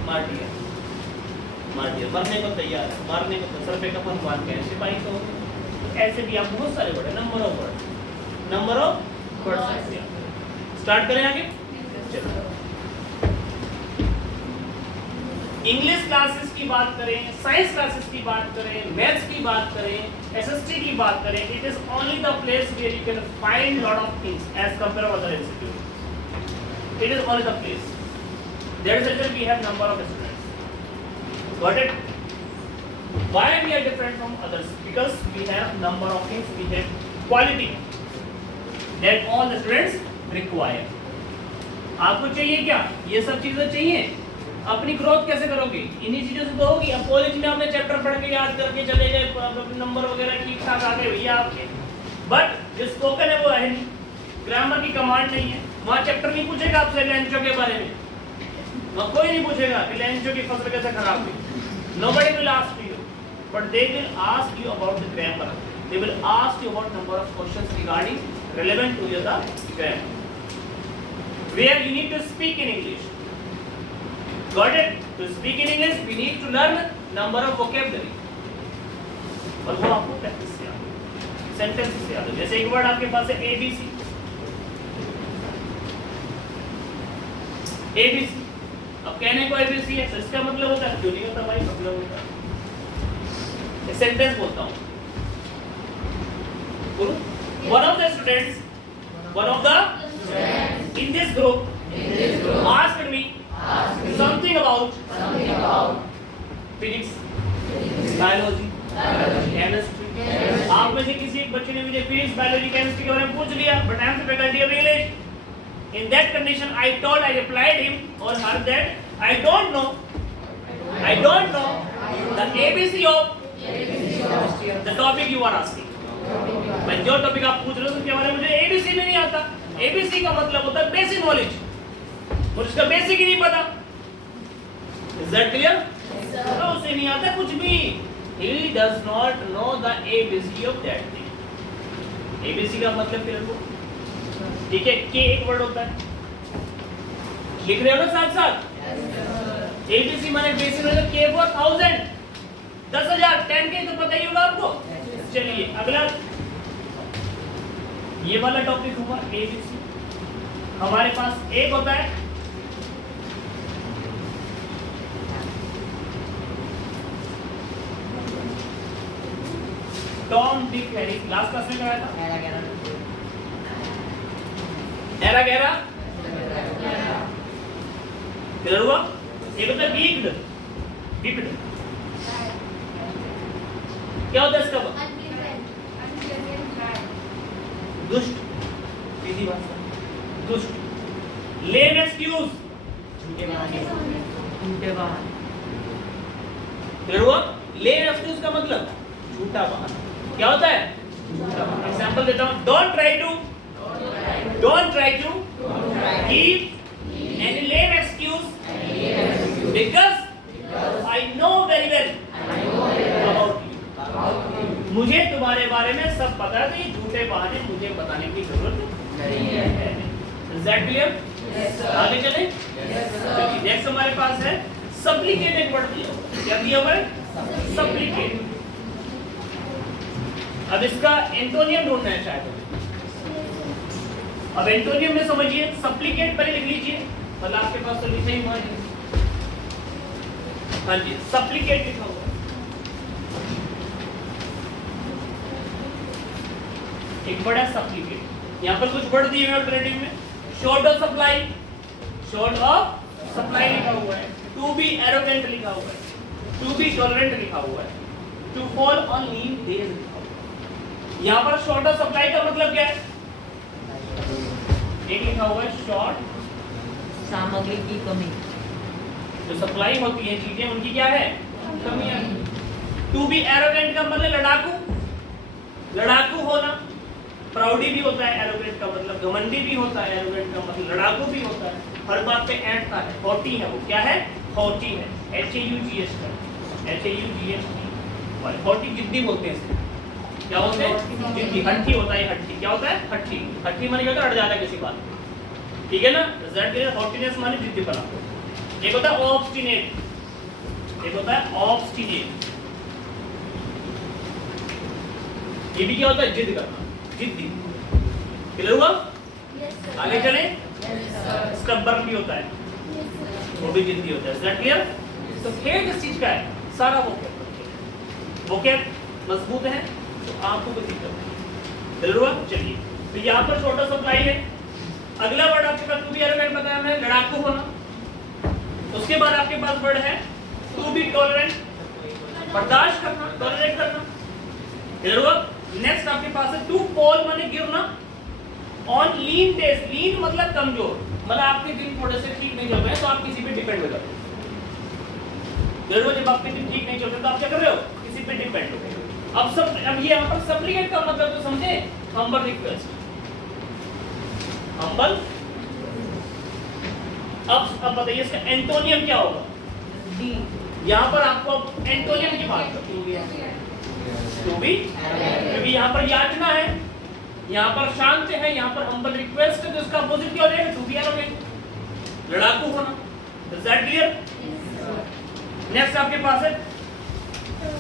मार्टियर, मार्टियर मरने को तैयार है, मारने को तो सर पे कफन बांध के सिपाही तो ऐसे भी आप बहुत सारे वर्ड है, नंबर ऑफ वर्ड्स। स्टार्ट करें आगे। चलो, इंग्लिश क्लासेस की बात करें, साइंस क्लासेस की बात करें, मैथ्स की बात करें, SST की बात करें, it is only the place where you can find lot of things as compare to other institute. It is only the place, that is why we have number of students. Got it? Why we are different from others? Because we have number of things, we have quality that all the students require. आपको चाहिए क्या? ये सब चीजें चाहिए। अपनी ग्रोथ कैसे करोगे? इन्हीं चीजों से तो होगी। अब कॉलेज में आपने चैप्टर पढ़ के याद करके चले गए, नंबर वगैरह ठीक ठाक आ गए भैया आपके, बट जो स्पोकन है वो है नहीं, ग्रामर की कमांड नहीं है। वहाँ चैप्टर नहीं पूछेगा आपसे लेंचो के बारे में, वहाँ कोई नहीं पूछेगा कि लेंचो की फसल कैसे खराब हुई। Nobody will ask you, but they will ask you about the grammar. They will ask you about number of questions regarding relevant to your grammar, where you need to speak in English. Got it? To speak in English, we need to learn number of vocabulary. और वो आपको प्रैक्टिस से याद है, सेंटेंस से याद है। जैसे एक वर्ड आपके पास है ABC, ABC। अब कहने को ABC है, इसका मतलब होता है, क्यों नहीं होता भाई, मतलब होता है। एक सेंटेंस बोलता हूँ, बोलो। One of the students, in this group asked me something about physics, biology, chemistry. आप में से किसी एक बच्चे ने मुझे फिजिक्स, बायोलॉजी, केमिस्ट्री के बारे में पूछ लिया, but I am the faculty of English. In that condition, I replied him or her that I don't know the ABC of the topic you are asking. मैं जो टॉपिक आप पूछ रहे हो उसके बारे में मुझे ABC में नहीं आता। ABC का मतलब होता है बेसिक नॉलेज, मुझे उसका बेसिक ही नहीं पता। Is that clear? तो उसे नहीं आता कुछ भी। He does not know the ABC of that thing. ABC का मतलब फिर वो, ठीक है, के एक वर्ड होता है, लिख रहे हो ना साथ साथ। ABC माने बेसिक मतलब के फॉर 1000, 10,000, 10K तो पता ही होगा आपको। चलिए अगला, ये वाला टॉपिक हुआ ABC। हमारे पास एक होता है Tom, Dick, Harry. Last class में कराया था एरा गैरा, क्लियर हुआ? एक होता है वीक्ड, क्या होता है इसका वर्ब? दुष्ट, सीधी भाषा, दुष्ट। लेम एक्सक्यूज, झूठे बहाने। क्लियर हुआ? लेम एक्सक्यूज का मतलब झूठा बहाना। क्या होता है? एग्जांपल देता हूं, don't try to give any lame excuse because I know very well about you. मुझे तुम्हारे बारे में सब पता है, तो ये झूठे बहाने मुझे बताने की जरूरत नहीं है। Is that clear? आगे चले। नेक्स्ट हमारे पास है सप्लिकेट। एक वर्ड दिया, क्या दिया हुआ है? सप्लिकेट। अब इसका एंटोनियम ढूंढना है शायद। अब एंटोनियम में समझिए, सप्लिकेट पहले लिख लीजिए, मतलब आपके पास तो लिखा ही हुआ है। हाँ जी, सप्लिकेट लिखा हुआ है। एक वर्ड है सप्लिकेट। यहाँ पर कुछ वर्ड दिए हुए अल्टरनेटिव में। शॉर्ट ऑफ सप्लाई लिखा हुआ है। टू बी एरोगेंट लिखा हुआ है। टू बी टॉलरेंट लिखा हुआ है। To fall on lean days लिखा हुआ है। यहाँ पर शॉर्ट ऑफ सप्लाई का मतलब क्या है? एक लिखा हुआ है शॉर्ट, सामग्री की कमी। जो सप्लाई होती है चीजें उनकी क्या है? कमियां। टू बी एरोगेंट का मतलब लड़ाकू होना। प्राउडी भी होता है एरोगेंट का मतलब, घमंडी भी होता है एरोगेंट का मतलब, लड़ाकू भी होता है, हर बात पे ऐंठता है। हॉटी है वो, क्या है? हॉटी है, HAUGHT, हॉटी जिद्दी बोलते हैं इसे। क्या बोलते हैं? जिद्दी। हट्टी होता है, हट्टी क्या होता है? हट्टी। हट्टी माने क्या होता है? अड़ जाता है किसी बात, ठीक है ना? हॉटीनेस माने जिद्दीपना। एक होता है ऑब्स्टिनेट, एक होता है ऑब्स्टिनेट। ये भी क्या होता है? जिद करना, जिद्दी। क्लियर हुआ? आगे चले। स्टबर्न भी होता है, वो भी जिद्दी होता है। Is that clear? तो खेल किस चीज का है? सारा वोकैब मजबूत है तो आपको कोई दिक्कत नहीं। क्लियर हुआ? चलिए, तो यहाँ पर शॉर्ट ऑफ सप्लाई है। अगला वर्ड आपके पास टू बी एरोगेंट बताया मैंने, लड़ाकू होना। उसके बाद आपके पास वर्ड है टू बी टॉलरेंट, बर्दाश्त करना, टॉलरेट करना। क्लियर हुआ? नेक्स्ट आपके पास है टू फॉल माने गिरना, ऑन लीन डेज। लीन मतलब कमजोर, मतलब आपके दिन थोड़े से ठीक नहीं चल रहे हैं तो आप किसी पे डिपेंड हो जाते हो। जब आपके दिन ठीक नहीं चल रहे तो आप क्या कर रहे हो? किसी पे डिपेंड हो। अब ये यहाँ पर सप्लिकेट का मतलब तो समझे, हम्बल रिक्वेस्ट, हम्बल। अब बताइए इसका एंटोनियम क्या होगा? यहाँ पर आपको एंटोनियम की बात करते हैं। टू बी, क्योंकि यहाँ पर याचना है, यहाँ पर शांत है, यहाँ पर हम्बल रिक्वेस्ट है, तो इसका अपोजिट क्या हो जाएगा? टू बी एरोगेंट, लड़ाकू होना। Is that clear? नेक्स्ट आपके पास है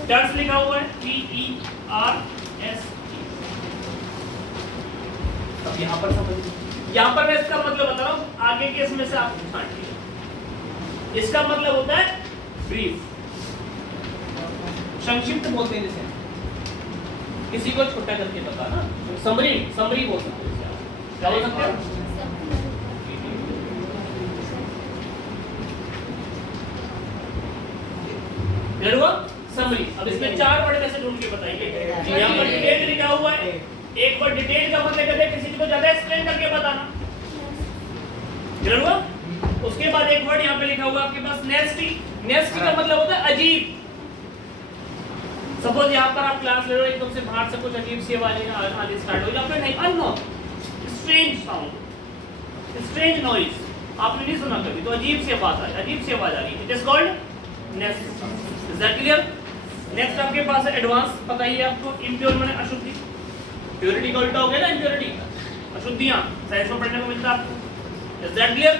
टर्स लिखा हुआ है, TERS। अब यहाँ पर समझिए, यहाँ पर मैं इसका मतलब बता रहा हूँ, आगे के इसमें से आप छांटिए। इसका मतलब होता है ब्रीफ, संक्षिप्त बोलते हैं जिसे, किसी को छोटा करके बताना। समरी बोल सकते हैं, क्या बोल सकते हैं? क्लियर हुआ? समरी। अब इसमें चार वर्ड कैसे ढूंढ के बताइए। यहाँ पर डिटेल लिखा हुआ है। एक वर्ड डिटेल का मतलब कहते हैं किसी को ज्यादा एक्सप्लेन करके बताना। क्लियर हुआ? उसके बाद एक वर्ड यहाँ पे लिखा हुआ आपके पास नेस्टी। नेस्टी का मतलब होता है अजीब। सपोज यहाँ पर आप क्लास ले रहे हो, एकदम से बाहर से कुछ अजीब सी आवाज आनी स्टार्ट हो जाए, नहीं, unknown, strange sound, strange noise, आपने नहीं सुना कभी, तो अजीब सी आवाज आ रही है। It is called नेस्टी। Is that clear? Next आपके पास है एडवांस। बताइए आपको, इम्प्योर माने अशुद्धि, प्योरिटी का उल्टा हो गया ना इम्प्योरिटी, अशुद्धियां साइंस में पढ़ने को मिलता है आपको। Is that clear?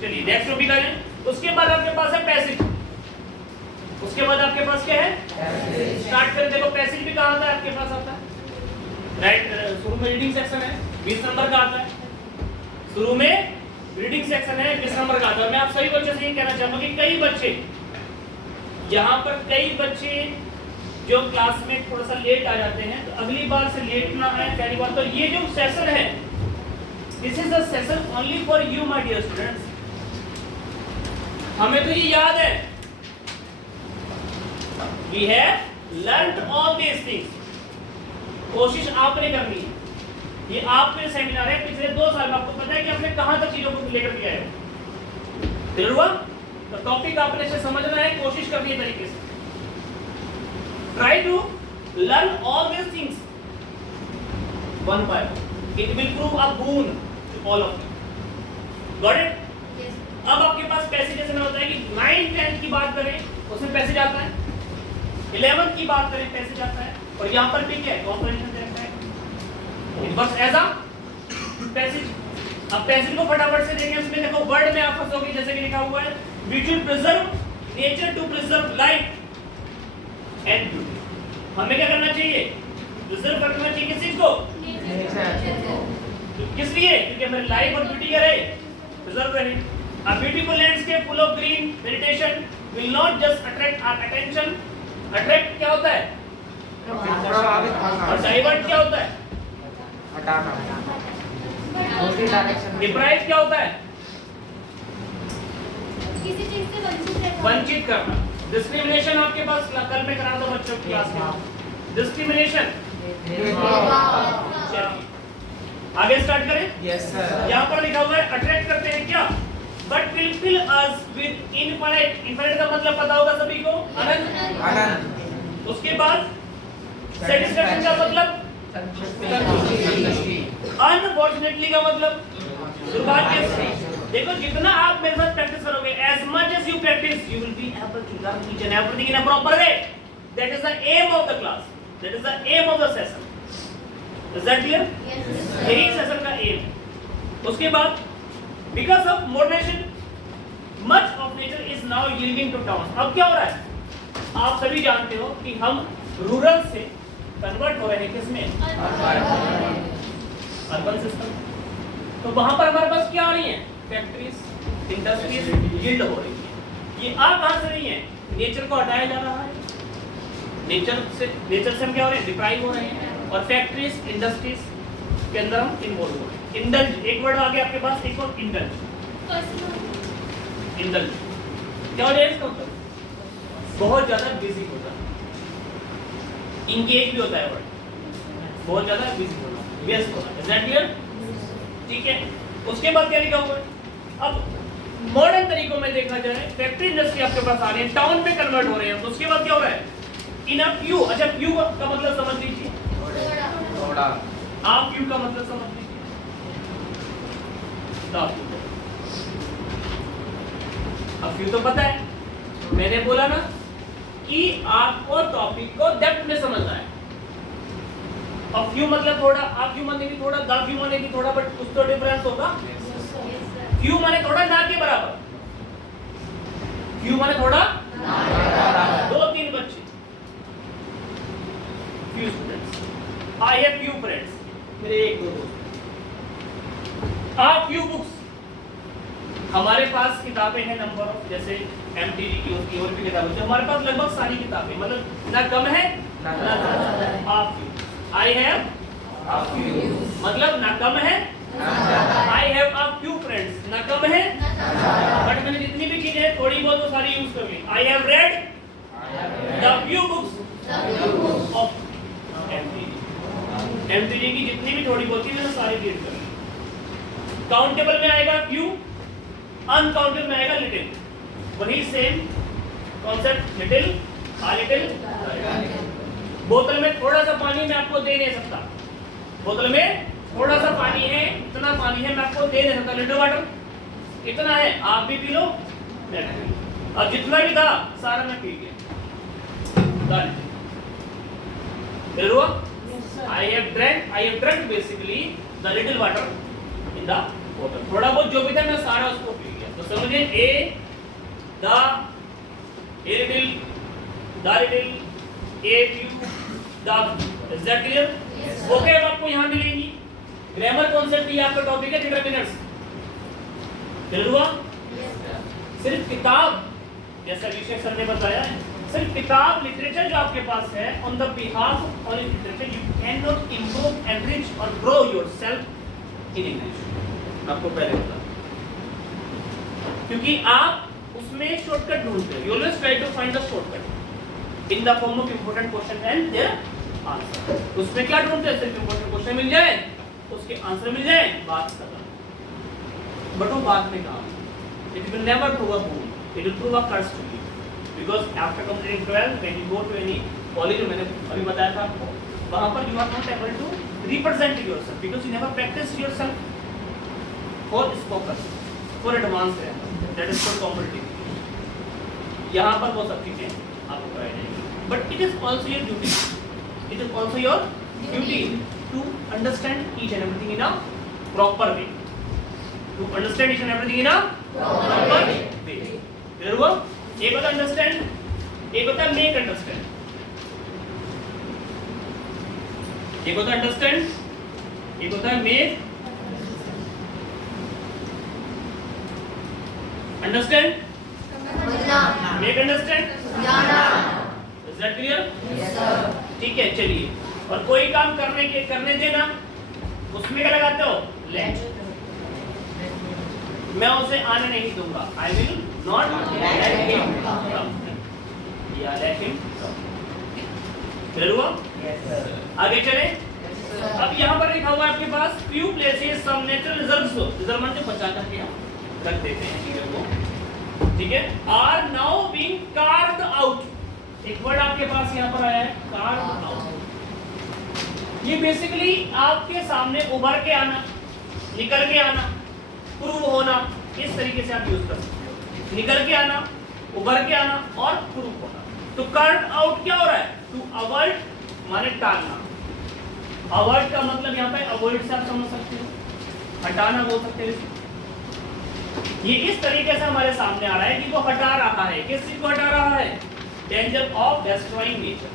चलिए नेक्स्ट टॉपिक आ जाए। उसके बाद आपके पास है पैसेज। उसके बाद आपके पास क्या है? स्टार्ट करें, देखो पैसेज भी कहाँ आता है आपके पास आता है, राइट? शुरू में रीडिंग सेक्शन है, 20 नंबर का आता है। शुरू में रीडिंग सेक्शन है, 20 नंबर का आता है। मैं आप सभी बच्चों से ये कहना चाहूंगा कि कई बच्चे यहाँ पर, कई बच्चे जो क्लास में थोड़ा सा लेट आ जाते हैं, तो अगली बार से लेट ना आए। पहली बात तो ये जो सेशन है, this is a session only for you my dear students. हमें तो ये याद है, we have learned all these things, कोशिश आपने करनी है। ये आपके सेमिनार है पिछले 2 साल में, आपको पता है कि आपने कहां तक चीजों को लेकर गया है। क्लियर हुआ? तो टॉपिक आपने इसे समझना है, कोशिश करनी है तरीके से। Try to learn all these things one by one. It will prove a boon to all of you. Got it? Yes. अब आपके पास पैसेज जैसे में होता है कि 9 10 की बात करें उसमें पैसेज आता है, 11 की बात करें पैसेज आता है, और यहाँ पर भी क्या है, कॉम्प्रिहेंशन रहता है। It works as a passage. अब पैसेज को फटाफट से देखें, इसमें देखो वर्ड में आप फंसोगे, जैसे कि लिखा हुआ है we should preserve nature to preserve life and beauty। हमें क्या करना चाहिए? प्रिजर्व करना चाहिए किस चीज को? किस लिए? क्योंकि हमारी लाइफ और ब्यूटी क्या रहे? प्रिजर्व रहे। A beautiful landscape full of green vegetation will not just attract our attention, attract क्या होता है? और divert क्या होता है? Deprive क्या होता है? किसी चीज से वंचित करना। डिस्क्रिमिनेशन आपके पास कल में करा दो बच्चों की क्लास में। डिस्क्रिमिनेशन आगे स्टार्ट करें। Yes sir. यहाँ पर लिखा हुआ है अट्रैक्ट करते हैं क्या? But will fill us with infinite. Infinite का मतलब पता होगा सभी को, अनंत। उसके बाद सेटिस्फैक्शन का मतलब अनफॉर्चुनेटली का मतलब दुर्भाग्य से। देखो जितना आप मेरे साथ प्रैक्टिस करोगे, as much as you practice, you will be able to learn each and everything in a proper way. That is the aim of the class. That is the aim of the session. Is that clear? Yes. यही सेशन का एम। उसके बाद because of modernization, much of nature is now yielding to towns. अब क्या हो रहा है? आप सभी जानते हो कि हम रूरल से कन्वर्ट हो रहे हैं किसमें? Urban system. तो वहां पर हमारे पास क्या आ रही है? फैक्ट्रीज, इंडस्ट्रीज यील्ड हो रही है। ये आ कहां से रही है? नेचर को हटाया जा रहा है। नेचर से हम क्या हो रहे हैं? डिप्राइव हो रहे हैं। और फैक्ट्रीज, इंडस्ट्रीज के अंदर हम इन्वॉल्व हो रहे हैं। इंडल्ज, एक वर्ड आ गया आपके पास, एक और इंडल्ज। इंडल्ज क्या हो जाएगा इसका मतलब? बहुत ज्यादा बिजी होता है। इंगेज भी होता है वर्ड, बहुत ज्यादा बिजी होना, व्यस्त होना। Is that clear? ठीक है। उसके बाद क्या लिखा हुआ है? अब मॉडर्न तरीकों में देखा जाए, फैक्ट्री इंडस्ट्री आपके पास आ रही है, टाउन में कन्वर्ट हो रहे हैं। तो उसके बाद क्या हो रहा है? इन अ फ्यू। अच्छा, फ्यू का मतलब समझ लीजिए, आप फ्यू का मतलब समझ लीजिए। अब फ्यू तो पता है, मैंने बोला ना कि आपको टॉपिक को डेप्थ में समझना है। अब फ्यू मतलब थोड़ा, आप फ्यू माने भी थोड़ा, द फ्यू माने भी थोड़ा, बट कुछ तो डिफरेंस होगा। फ्यू माने थोड़ा, ना के बराबर। फ्यू माने थोड़ा, 2-3 बच्चे, few students. I have few friends, मेरे 1-2 दोस्त। फ्यू बुक्स, हमारे पास किताबें हैं नंबर ऑफ, जैसे एमटीडी की होती है और भी किताबें होती है। हमारे पास लगभग सारी किताबें, मतलब ना कम है ना ज्यादा। आई हैव मतलब ना कम है, I have a few friends ना कम है, बट मैंने जितनी भी चीजें हैं थोड़ी बहुत वो सारी यूज कर ली। I have read the few books of MTD. MTD की जितनी भी थोड़ी बहुत चीजें सारी रीड कर ली। काउंटेबल में आएगा फ्यू, अनकाउंटेबल में आएगा लिटिल। वही सेम कॉन्सेप्ट, लिटिल, आ लिटिल। बोतल में थोड़ा सा पानी मैं आपको दे नहीं सकता, बोतल में थोड़ा सा पानी है, इतना पानी है मैं आपको दे नहीं सकता। लिटिल वाटर इतना है, आप भी पी लो, मैं भी पी लो। और जितना भी था सारा मैं पी गया। I have drank basically the little water in the bottle. थोड़ा बहुत जो भी था मैं सारा उसको पी गया। तो समझिए a little, a few, the few. Is that clear? Yes, sir. Okay, अब आपको यहाँ मिलेंगी ग्रामर कॉन्सेप्ट। ये आपका टॉपिक है डिटरमिनर्स। क्लियर हुआ? सिर्फ किताब, जैसा विषय सर ने बताया है, सिर्फ किताब लिटरेचर जो आपके पास है, on the behalf of literature you can not improve, enrich और ग्रो योरसेल्फ इन इंग्लिश। आपको पहले बता, क्योंकि आप उसमें शॉर्टकट ढूंढते हो। You always try to find the shortcut. In the form of important question and their answer. उसमें क्या ढूंढते हैं? सिर्फ इंपॉर्टेंट क्वेश्चन मिल जाए, उसके आंसर मिल जाए, बात खत्म। बट वो बाद में काम, it will never prove a fool, it will prove a curse to you, because after completing 12 when you go to any college, मैंने अभी बताया था आपको, वहां पर you are not able to represent yourself because you never practice yourself for spoken, for advance level, that is for competitive. यहाँ पर वो सब चीजें आपको कराई जाएंगी, but it is also your duty, it is also your duty to understand each and everything in a proper way, to understand each and everything in a proper way. Clear हुआ? एक होता है अंडरस्टैंड, एक होता है मेक अंडरस्टैंड। एक होता है अंडरस्टैंड, एक होता है make understand, make understand. Is that clear? Yes, sir. ठीक है, चलिए। और कोई काम करने देना, उसमें क्या लगाते हो? लेट। मैं उसे आने नहीं दूंगा, I will not let him come, या लेट हिम कम। क्लियर हुआ? आगे चले। अब यहाँ पर लिखा हुआ है आपके पास few places some natural reserves, reserve जो बचा करके हम रख देते हैं चीजों को, ठीक है, are now being carved out। एक वर्ड आपके पास यहाँ पर आया है carved out। ये बेसिकली आपके सामने उभर के आना, निकल के आना, प्रूव होना, इस तरीके से आप यूज कर सकते हो। निकल के आना, उभर के आना और प्रूव होना। तो carved out क्या हो रहा है? टू अवॉइड माने टालना। अवॉइड का मतलब यहाँ पे अवॉइड से आप समझ सकते हो, हटाना बोल सकते हो। ये इस तरीके से हमारे सामने आ रहा है कि वो हटा रहा है। किस चीज को हटा रहा है? Danger of destroying nature.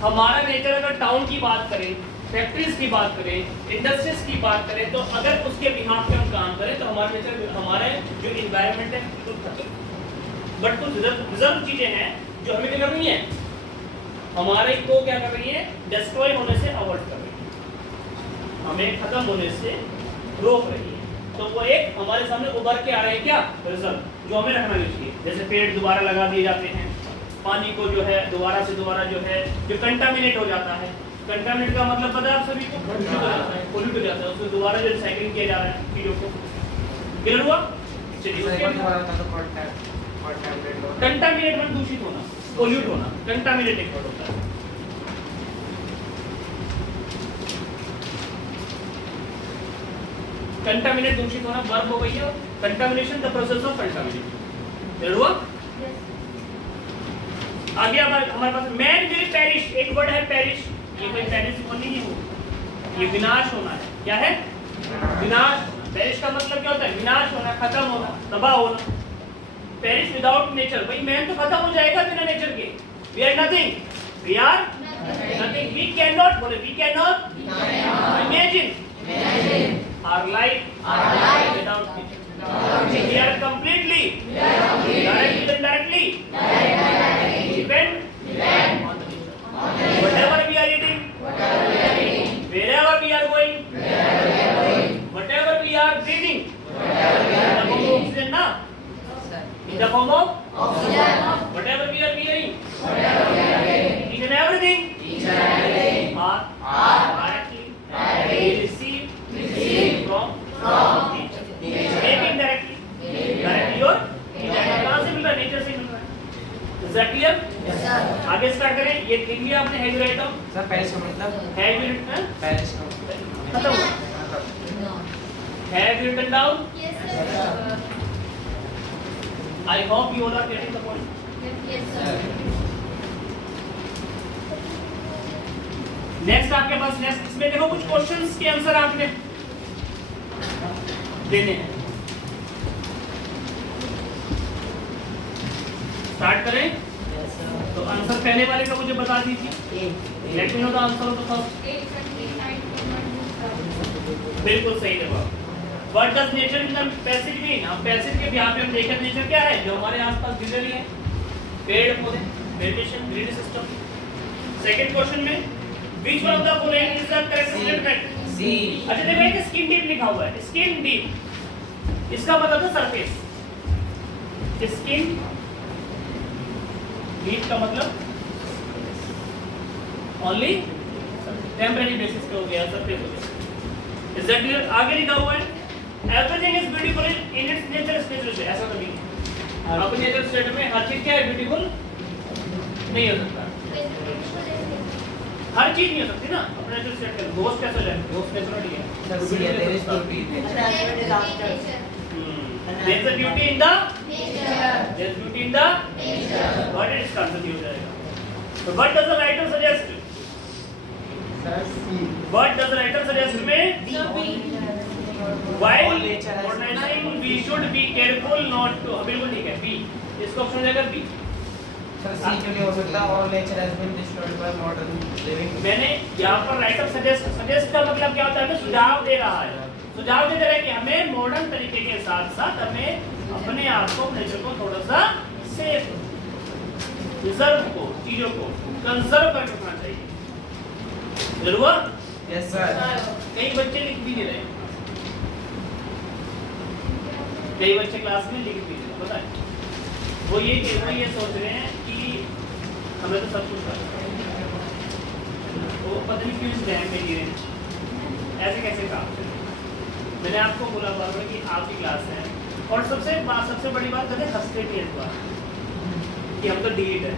हमारा नेचर अगर टाउन की बात करें, फैक्ट्रीज की बात करें, इंडस्ट्रीज की बात करें, तो अगर उसके बिहाफ पे हम काम करें तो हमारा नेचर, हमारे जो इन्वायरमेंट है बिल्कुल खत्म। बट कुछ रिजर्व चीजें हैं जो हमें क्या कर रही है, हमारे को क्या कर रही है? डिस्ट्रॉय होने से अवॉइड कर रही है, हमें खत्म होने से रोक रही है। तो वो एक हमारे सामने उभर के आ रहे हैं क्या? रिजर्व, जो हमें रखना चाहिए। जैसे पेड़ दोबारा लगा दिए जाते हैं, पानी को जो है दोबारा से दोबारा जो है जो कंटामिनेट हो जाता है। कंटामिनेट का मतलब पता है आप सभी को? पोल्यूट हो जाता है, उसको दोबारा जो रिसाइकलिंग किया जा रहा है चीजों को। क्लियर हुआ? कंटामिनेट मतलब दूषित होना, पोल्यूट होना, कंटामिनेट एक वर्ड होता है। कंटामिनेट दूषित होना वर्ब हो गई है, contamination the process of contamination. Clear हुआ? आगे हमारे पास मैन विल पेरिश, एक वर्ड है पेरिश। ये कोई पेरिश नहीं है, वो ये विनाश होना है। क्या है? विनाश। पेरिश का मतलब क्या होता है? विनाश होना, खत्म होना, तबाह होना। पेरिश विदाउट नेचर, भाई मैन तो खत्म हो जाएगा बिना नेचर के। We are nothing, we are nothing, we can not, बोले we can not imagine our life without nature. We are completely, directly and indirectly depend on the nature. Whatever we are eating, wherever we are going, whatever we are breathing, in the form of oxygen, na? In the form of oxygen. Whatever we are wearing, each and everything are directly received from nature. Making directly your कहाँ से मिल रहा है? नेचर से मिल रहा है। Is that clear? Yes, sir. आगे स्टार्ट करें। ये लिख लिया आपने? Have you write down? Sir Paris का मतलब? Have you written? पेरिस का मतलब खत्म हुआ। No. Have you written down? Yes, sir. I hope you all are getting the point. Yes, sir. Next आपके पास नेक्स्ट इसमें देखो कुछ क्वेश्चंस के आंसर आपने देने हैं। स्टार्ट करें? तो आंसर पहले वाले का मुझे बता दीजिए। Let me know the answer of the first. बिल्कुल सही जवाब। What does nature in the passive mean? हम पैसिव के बिहाफ में हम देखें नेचर क्या है, जो हमारे आसपास ग्रीनरी है, पेड़ पौधे, vegetation, green system. Second question में which one of the following is the correct statement? सी। अच्छा देखो एक स्किन डीप लिखा हुआ है, स्किन डीप, इसका मतलब है सरफेस। स्किन डीप का मतलब ओनली टेम्परेरी बेसिस पे हो गया, सरफेस हो गया। Is that clear? आगे लिखा हुआ है everything is beautiful in its nature state से, ऐसा तो नहीं है। अपने नेचर स्टेट में हर चीज क्या है, ब्यूटीफुल नहीं हो सकता, हर चीज नहीं हो सकती ना अपने नेचर स्टेट के। घोस्ट कैसे हो जाए, घोस्ट नेचुरली है। Sir, see, there is beauty in nature. There is a beauty in the Nature. there is beauty in the what it is constantly हो जाएगा। So what does the writer suggest? Sir, see. What does the writer suggest में? While All nature has- organizing we should be careful not to, बिल्कुल ठीक है, B इसको ऑप्शन हो जाएगा B। Sir, see क्यों नहीं हो सकता? All nature has been destroyed by modern living. मैंने यहाँ पर राइटर सजेस्ट का मतलब क्या होता है, हमें सुझाव दे रहा है, सुझाव दे रहा है कि हमें मॉडर्न तरीके के साथ साथ हमें अपने आप को, नेचर को थोड़ा सा सेफ, रिजर्व को, चीजों को कंजर्व करके रखना चाहिए। जरूर Yes, sir. कई बच्चे लिख भी नहीं रहे, कई बच्चे क्लास में लिख भी नहीं रहे, पता है वो ये सोच रहे हैं कि हमें तो सब कुछ करना है, वो पता नहीं क्यों इस डैम में गिरे, ऐसे कैसे काम करें। मैंने आपको बोला बार बार कि आपकी क्लास है, और सबसे बड़ी बात कहते हैं हंसते भी इस बार कि हम तो डीट है,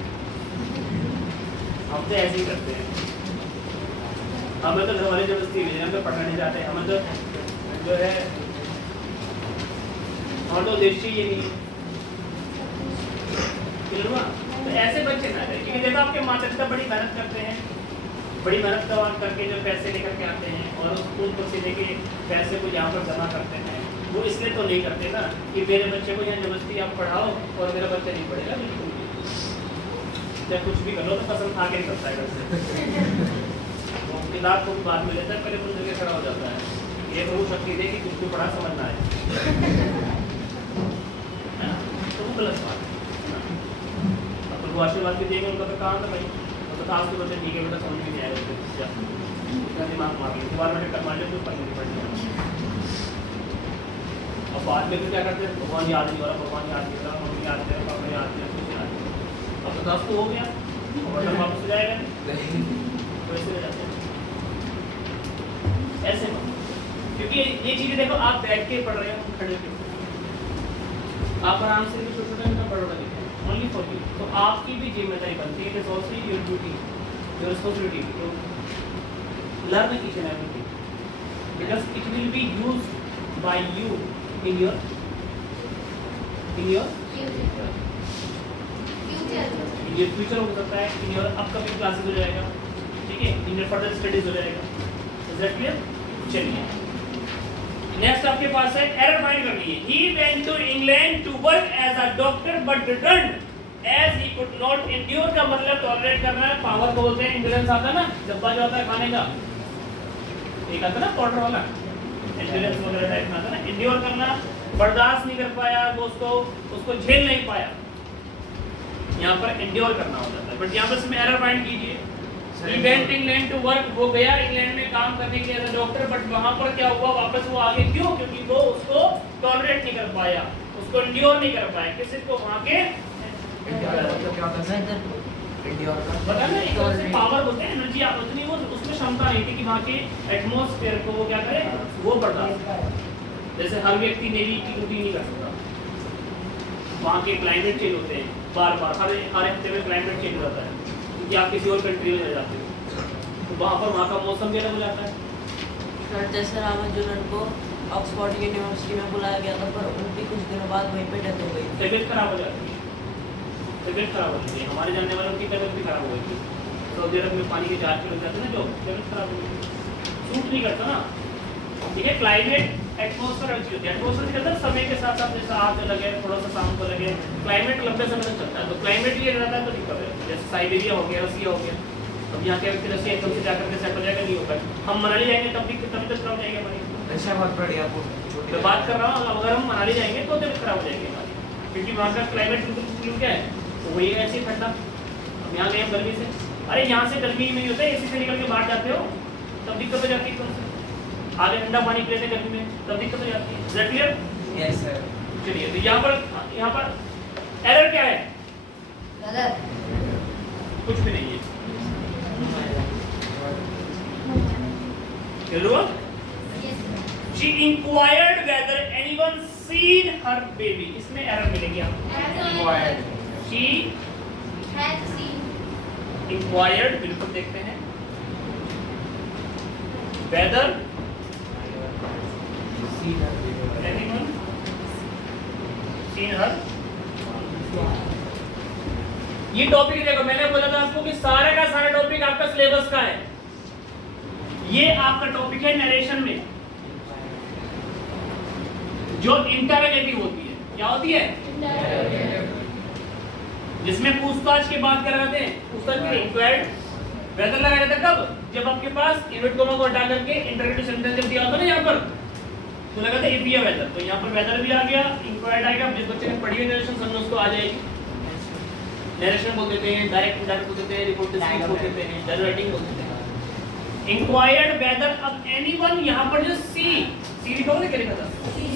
हम तो ऐसे ही करते हैं, हमें तो घर वाले जबरदस्ती भेजे, हम तो पढ़ना नहीं चाहते, हमें तो जो है और तो उद्देश्य ये नहीं है। तो ऐसे बच्चे ना करें, क्योंकि देखो आपके माता पिता बड़ी मेहनत करते हैं, बड़ी मेहनत करके जो पैसे लेकर के आते हैं और उस खून पसीने के पैसे को यहाँ पर जमा करते हैं, वो इसलिए तो नहीं करते ना कि मेरे बच्चे को यहाँ जबरदस्ती आप पढ़ाओ और मेरा बच्चा नहीं पढ़ेगा, बिल्कुल नहीं। चाहे कुछ भी कर लो तो पसंद खा के नहीं करता है घर से, वो किताब को भी बाद में लेता है, पहले पूरी जगह खड़ा हो जाता है, ये प्रभु शक्ति दे कि कुछ पढ़ा समझना है, तो वो गलत बात है। प्रभु आशीर्वाद भी देंगे, उनका तो काम है भाई, तो खास तौर से ठीक है बेटा, समझ में नहीं आएगा इतना दिमाग मार लिया, दोबारा बेटे कर मान लिया तो पढ़ने नहीं पड़ेगा। और बाद में तो क्या करते हैं, भगवान याद नहीं हो रहा, भगवान याद नहीं हो रहा, मम्मी याद नहीं हो रहा, पापा याद नहीं हो रहा, कुछ याद नहीं। अब तो 10 तो हो गया, और वापस हो जाएगा तो ऐसे हो जाते हैं, ऐसे मत, क्योंकि ये चीजें देखो आप बैठ के पढ़ रहे हो, खड़े के आप आराम से भी छोटे-छोटे में पढ़ रहे हैं, ओनली फॉर यू, तो आपकी भी जिम्मेदारी बनती है, it is also your duty, your responsibility to learn each and everything, because it will be used by you in your future हो सकता है, इन योर अपकमिंग क्लासेस हो जाएगा, ठीक है, इन योर फर्दर स्टडीज हो जाएगा। Is that clear? चलिए नेक्स्ट आपके पास है एरर फाइंड करनी है। He went to England to work as a doctor but returned as he could not endure का मतलब टॉलरेट करना है, पावर को बोलते हैं, इंड्योरेंस आता है ना, डब्बा जो आता है खाने का, एक आता है ना पाउडर वाला, इंड्योरेंस वगैरह टाइप में आता है ना, इंड्योर करना, बर्दाश्त नहीं कर पाया, वो उसको झेल नहीं पाया, यहाँ पर इंड्योर करना हो जाता है। बट यहाँ पर इसमें एरर फाइंड कीजिए। He went England to work, वो गया इंग्लैंड में काम करने के लिए डॉक्टर, बट वहाँ पर क्या हुआ, वापस वो आगे क्यों, क्योंकि वो उसको टॉलरेट नहीं कर पाया, उसको इंड्योर नहीं कर पाया, किसी को वहाँ के पता ना, एक तरह से पावर बोलते हैं, एनर्जी उतनी वो उसमें क्षमता नहीं थी कि वहाँ के एटमॉस्फेयर को वो क्या करे, वो बर्दाश्त करे। जैसे हर व्यक्ति नेवी की ड्यूटी नहीं कर सकता, वहाँ के क्लाइमेट चेंज होते हैं बार बार, हर हफ्ते में क्लाइमेट चेंज हो जाता है, क्योंकि आप किसी और कंट्री में चले जाते हो तो वहाँ का मौसम भी अलग हो जाता है। सर जैसे रामन जुनन को ऑक्सफोर्ड यूनिवर्सिटी में बुलाया गया था, पर उनकी कुछ दिनों बाद वहीं पे डेथ हो गई थी। तबीयत खराब हो जाती है, तबीयत खराब हो जाती है, हमारे जानने वालों की तबीयत भी खराब हो गई थी, सऊदी अरब में पानी के जहाज पे लग जाते हैं ना, जो तबीयत खराब हो गई, सूट नहीं करता ना, ठीक है। क्लाइमेट एटमॉस्फेयर अच्छी होती है, एटमॉस्फेयर कहते हैं समय के साथ साथ, जैसे आज लगे थोड़ा सा शाम को लगे, क्लाइमेट लंबे समय तक चलता है, तो क्लाइमेट ये रहता है तो दिक्कत है। जैसे साइबेरिया हो गया, रसिया हो गया, अब यहाँ के व्यक्ति रसिया एकदम से जाकर के सेट हो जाएगा, नहीं होगा। हम मनाली जाएंगे तब भी तभी तक खराब हो जाएगी हमारी, रशिया बहुत बढ़िया मैं बात कर रहा हूँ, अगर हम मनाली जाएंगे तो तबीयत खराब हो जाएगी हमारी, क्योंकि वहाँ का क्लाइमेट बिल्कुल क्या है, तो वही ऐसे ही ठंडा। अब यहाँ गए गर्मी से, अरे यहाँ से गर्मी नहीं होता है, एसी से निकल के बाहर जाते हो तब दिक्कत हो जाती है, आगे ठंडा पानी पी लेते गर्मी में तब दिक्कत हो जाती है। Is that clear? Yes sir. चलिए तो यहाँ पर एरर क्या है, गलत कुछ भी नहीं है, Children, Yes, sir. she inquired whether anyone seen her baby. इसमें error मिलेगी आपको. Inquired. She Has seen. inquired, बिल्कुल देखते हैं. Whether See her video. anyone seen her. ये टॉपिक देखो, मैंने बोला था आपको कि सारे का सारा टॉपिक आपका सिलेबस का है. ये आपका टॉपिक है नरेशन में जो इंटरोगेटिव होती है. क्या होती है? जिसमें पूछताछ की बात कर रहे थे. पूछताछ की इंक्वायर्ड. वेदर लगाया जाता कब? जब आपके पास इन्वर्ट कोमा को हटा करके इंटरोगेटिव सेंटेंस जब दिया होता ना यहाँ पर, तो लगा था इफ या वेदर. तो यहाँ पर वेदर भी आ गया, इंक्वायर्ड आएगा. जिस बच्चे ने पढ़ी है नरेशन समझो उसको आ जाएगी. नरेशन बोल देते हैं, डायरेक्ट इंडायरेक्ट बोल देते हैं, रिपोर्ट डिस्क्रिप्ट बोल देते हैं, जनरेटिंग बोल देते हैं. Inquired weather. अब एनीवन यहाँ पर जो सी लिखा हुआ था, क्या लिखा था?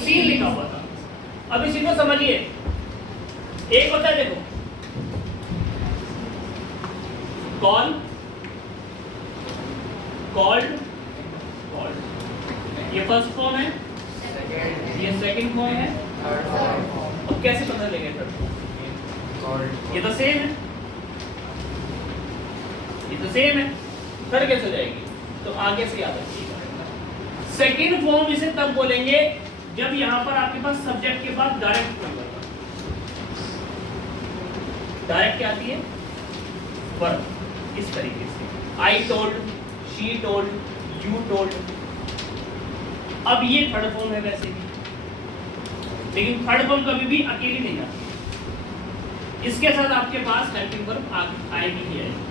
सी लिखा हुआ था. अब इसी को समझिए. एक होता है देखो कॉल, कॉल्ड, कॉल्ड. ये फर्स्ट फॉर्म है, ये सेकंड फॉर्म है. Third form. अब कैसे पता लगेगा थर्ड फॉर्म? Called. ये तो सेम है, ये तो सेम है. थर्ड कैसे हो जाएगी? तो आगे से याद रखिएगा. सेकंड फॉर्म इसे तब बोलेंगे जब यहाँ पर आपके पास सब्जेक्ट के बाद डायरेक्ट फॉर्म होगा. डायरेक्ट क्या आती है? वर्ब. इस तरीके से I told, she told, you told. अब ये थर्ड फॉर्म है वैसे भी, लेकिन थर्ड फॉर्म कभी भी अकेली नहीं आती. इसके साथ आपके पास हेल्पिंग वर्ब आएगी ही आएगी.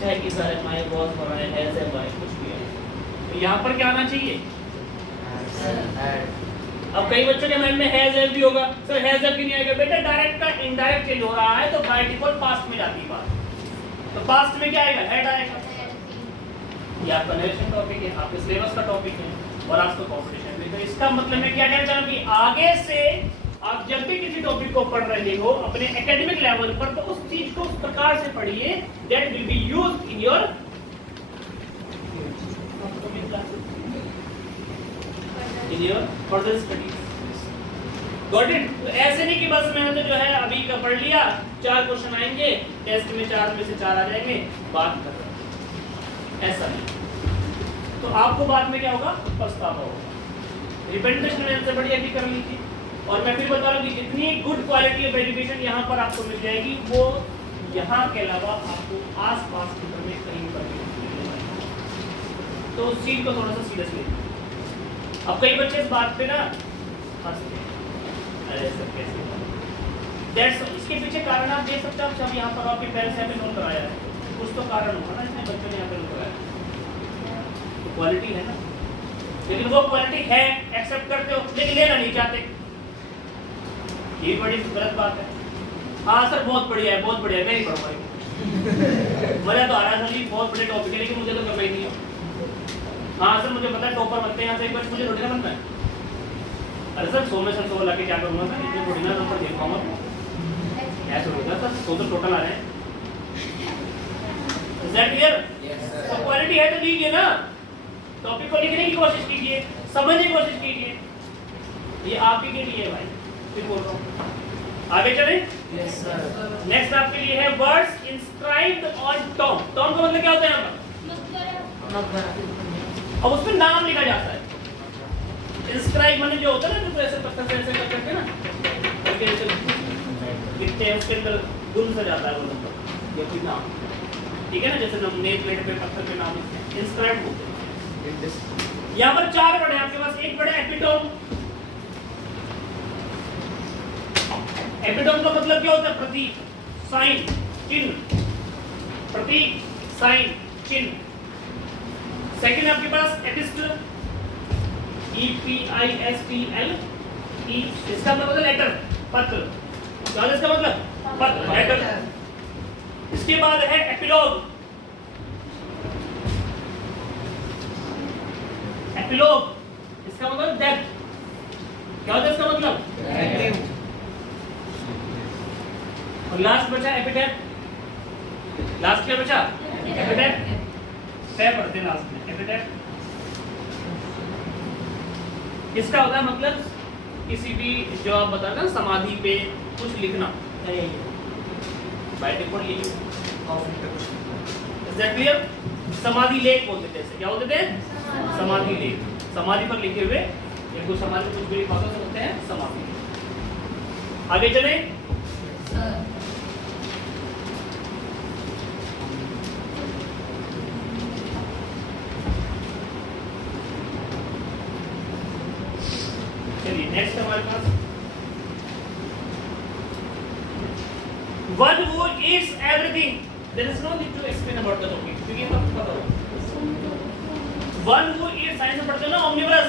चाहे कि सर माय बॉस बनाए हैज है बाय कुछ भी है. तो यहाँ पर क्या आना चाहिए? Had. अब कई बच्चों के माइंड में हैज हैव भी होगा. सर हैज हैव क्यों नहीं आएगा? बेटा डायरेक्ट का इनडायरेक्ट चेंज हो रहा है, तो बाय डिफॉल्ट पास्ट में जाती है बात. तो पास्ट में क्या आएगा? हैड आएगा. ये आपका नरेशन टॉपिक है, आपके सिलेबस का टॉपिक है और आपका कॉम्पिटिशन में. तो इसका मतलब मैं क्या कहना चाह रहा हूँ कि आगे से आप जब भी किसी टॉपिक को पढ़ रहे हो अपने एकेडमिक लेवल पर, तो उस चीज को उस प्रकार से पढ़िए that will be used in your further studies. Got it? तो ऐसे नहीं कि बस मैंने तो जो है अभी का पढ़ लिया, 4 क्वेश्चन आएंगे टेस्ट में, 4 में से 4 आ जाएंगे, बात कर रहा. ऐसा नहीं. तो आपको बाद में क्या होगा? पछतावा होगा. रिप्रेजेंटेशन में आंसर बढ़िया भी कर लीजिए. और मैं फिर बता रहा हूँ कि जितनी गुड क्वालिटी ऑफ एजुकेशन यहाँ पर आपको मिल जाएगी, वो यहाँ के अलावा आपको आस-पास के घर में कहीं पर भी नहीं मिलेगी. तो उस चीज को थोड़ा सा सीरियस लीजिए. अब कई बच्चे इस बात पे ना हंसते हैं, अरे सर कैसे? दैट्स इसके पीछे कारण आप देख सकते हो. अब यहाँ पर आपके पेरेंट्स यहाँ पे नोट कराया है, कुछ तो कारण होगा ना इसमें बच्चों ने यहाँ पे नोट कराया. तो क्वालिटी है ना, लेकिन वो क्वालिटी है, एक्सेप्ट करते हो, लेकिन लेना नहीं चाहते. ये बड़ी गलत बात है. हाँ सर बहुत बढ़िया है, बहुत बढ़िया है, मैं नहीं पढ़ पाएगा. मजा तो आ रहा है सर, बहुत बड़े टॉपिक है, लेकिन मुझे तो करना ही नहीं है. हाँ सर मुझे पता है टॉपर बनते हैं यहाँ से, एक बार मुझे थोड़ी ना बनना है. अरे सर 100 में से 100 लाके क्या करूँगा मैं? इतने थोड़ी ना नंबर देख पाऊंगा. ऐसा होगा सर, 100 तो टोटल आ रहे हैं. Is that clear? Yes, sir. तो क्वालिटी है तो लीजिए ना, टॉपिक को लिखने की कोशिश कीजिए, समझने की कोशिश कीजिए. ये आप ही के लिए है भाई, फिर बोल रहा हूँ. आगे चलें. Yes, sir. नेक्स्ट आपके लिए है words inscribed on Tom. Tom का मतलब क्या होता है यहाँ पर? अब उसमें नाम लिखा जाता है. इंस्क्राइब माने जो होता है ना, जो ऐसे पत्थर से ऐसे कर करके ना करके ऐसे लिखते हैं, उसके अंदर गुण सा जाता है वो नंबर या फिर नाम. ठीक है ना, जैसे हम नेम प्लेट पे पत्थर पे नाम लिखते हैं, इंस्क्राइब बोलते हैं. यहाँ पर 4 वर्ड है आपके पास. एक वर्ड है एपिटोम. एपिटोम का मतलब क्या होता है? प्रतीक, साइन, चिन्ह. प्रतीक, साइन, चिन्ह. सेकंड आपके पास एपिस्टल, EPISTL. इसका मतलब लेटर, पत्र. क्या है इसका मतलब? पत्र, लेटर. इसके बाद है एपिलॉग. एपिलॉग इसका मतलब डेप्थ. क्या होता है इसका मतलब? और लास्ट बचा एपिटेट. लास्ट क्या बचा? एपिटेट. तय पढ़ते हैं लास्ट में एपिटेट इसका होता है मतलब किसी भी जो आप बता रहे ना समाधि पे कुछ लिखना बाय डिफॉल्ट यही इज दैट क्लियर समाधि लेख बोलते थे इसे क्या बोलते थे समाधि लेख समाधि पर लिखे हुए या कुछ समाधि कुछ भी लिखा होते हैं समाधि आगे चले चलिए नेक्स्ट हमारे पास one who eats everything there is no need to explain about the topic क्योंकि ये सब पता होगा one who eats साइंस में पढ़ते हो ना omnivorous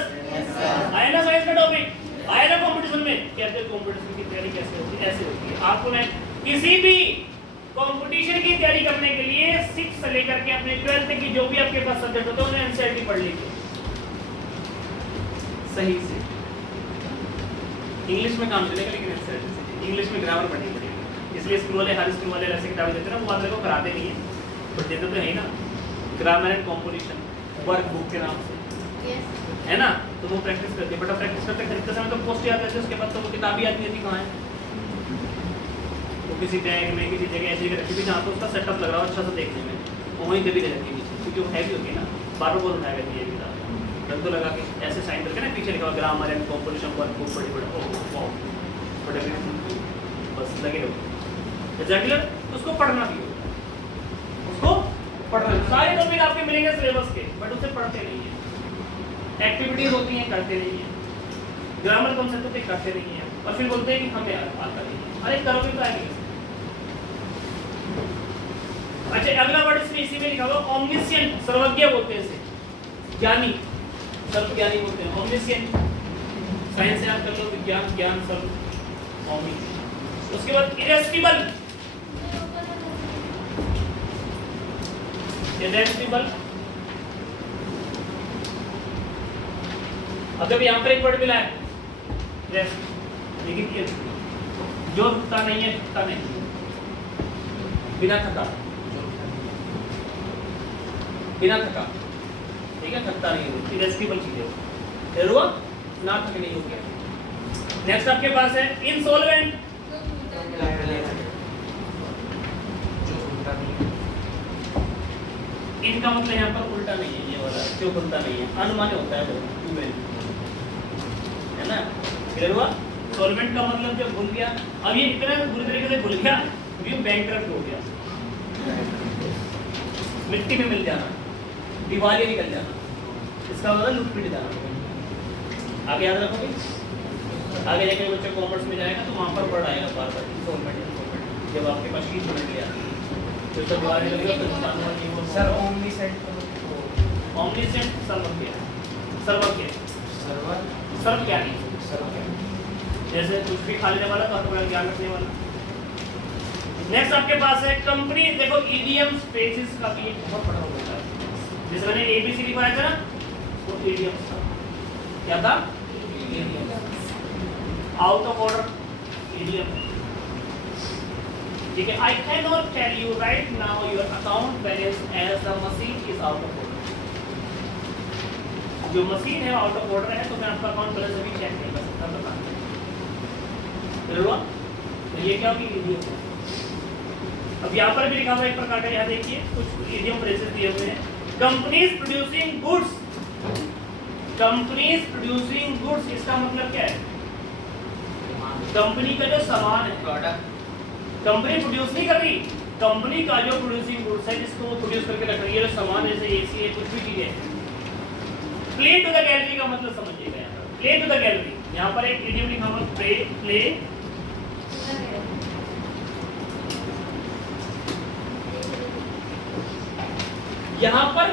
आया ना साइंस का टॉपिक आया ना कंपटीशन में कहते हैं कंपटीशन की तैयारी कैसे होती है ऐसे होती है आपको मैं किसी भी कंपटीशन की तैयारी करने के लिए 6 से लेकर के अपने 12th की जो भी आपके पास सब्जेक्ट होते हैं उन्हें एनसीईआरटी पढ़ लीजिए सही से इंग्लिश में काम चलेगा लेकिन एनसीईआरटी से इंग्लिश में ग्रामर पढ़नी पड़ेगी इसलिए स्कूल वाले हर स्कूल वाले ऐसे किताबें देते हैं ना वो आप लोगों को कराते नहीं है बट देते तो है ही ना grammar and composition work book के नाम से है ना तो वो प्रैक्टिस करते हैं बट अब प्रैक्टिस करते खरीदते समय तो पोस्ट याद रहती है उसके बाद तो वो किताब ही आती थी कहाँ है वो किसी टैग में किसी जगह ऐसी जगह रखी थी जहाँ पे उसका सेटअप लग रहा हो अच्छा सा देखने में वो वहीं कभी रहती है क्योंकि वो हैवी होती है ना बार बार उठाया करती है किताब रख तो लगा के ऐसे साइन करके ना पीछे लिखा grammar and composition work book बड़ी बड़े बस लगे रहो एग्जैक्टली उसको पढ़ना भी होगा उसको पढ़ना सारे टॉपिक आपके मिलेंगे सिलेबस के बट उसे पढ़ते नहीं है एक्टिविटीज होती हैं करते नहीं है ग्रामर कॉन्सेप्ट होते करते नहीं है और फिर बोलते हैं कि हमें आता नहीं है अरे करोगे तो आएंगे अच्छा अगला वर्ड इसमें इसी में लिखा हुआ ओमनिशिएंट सर्वज्ञ बोलते हैं इसे ज्ञानी सर्वज्ञानी बोलते हैं ओमनिशिएंट साइंस से याद कर लो विज्ञान ज्ञान सर्व ओमनिशिएंट उसके बाद इरेस्टिबल इरेस्टिबल अगर यहाँ पर एक वर्ड मिला है लेकिन ये जो रुकता नहीं है थकता नहीं बिना थका ठीक है थकता नहीं है इरेस्टिबल चीजें हुआ ना थक नहीं हो गया नेक्स्ट आपके पास है इंसॉल्वेंट इनका मतलब यहाँ पर उल्टा नहीं है ये वाला जो खुलता नहीं है अनुमान होता है वो है ना क्लियर हुआ सॉल्वेंट का मतलब जब भूल गया अब ये इतना बुरी तरीके से भूल गया ये बैंकरप्ट हो गया मिट्टी में मिल जाना दिवाली निकल जाना इसका मतलब लूट पिट जाना आगे याद रखोगे आगे जाके बच्चा कॉमर्स में जाएगा तो वहाँ पर पढ़ आएगा बार बार इंसॉल्वेंट जब आपके पास शीट मिल गया तो सब दिवाली लगेगा तो नुकसान हुआ नहीं वो सर ओमनीसेंट ओमनीसेंट सर्वज्ञ सर्व क्या नहीं जैसे कुछ भी खा लेने वाला तो आपको ज्ञान रखने वाला नेक्स्ट आपके पास है कंपनी देखो ईडीएम्स फ्रेजेस का भी एक बहुत बड़ा होता है जैसे मैंने एबीसी लिखवाया था ना वो ईडीएम्स था क्या था आउट ऑफ ऑर्डर ईडीएम ठीक है I can not tell you right now your account balance as the machine is out of order जो मशीन है आउट ऑफ ऑर्डर है तो मैं आपका अकाउंट बैलेंस अभी चेक नहीं कर सकता बता तो ये क्या होगी ईडीएम अब यहाँ पर भी लिखा हुआ एक प्रकार का यहाँ देखिए कुछ ईडीएम फ्रेजेस दिए हुए हैं कंपनीज प्रोड्यूसिंग गुड्स इसका मतलब क्या है कंपनी का जो सामान है प्रोडक्ट कंपनी प्रोड्यूस नहीं कर रही कंपनी का जो प्रोड्यूसिंग गुड्स है जिसको वो प्रोड्यूस करके रख रही है जो सामान है जैसे एसी है कुछ भी चीज है प्ले टू द गैलरी का मतलब समझिएगा यहाँ पर प्ले टू द गैलरी यहाँ पर एक इडियम लिखा हुआ प्ले यहाँ पर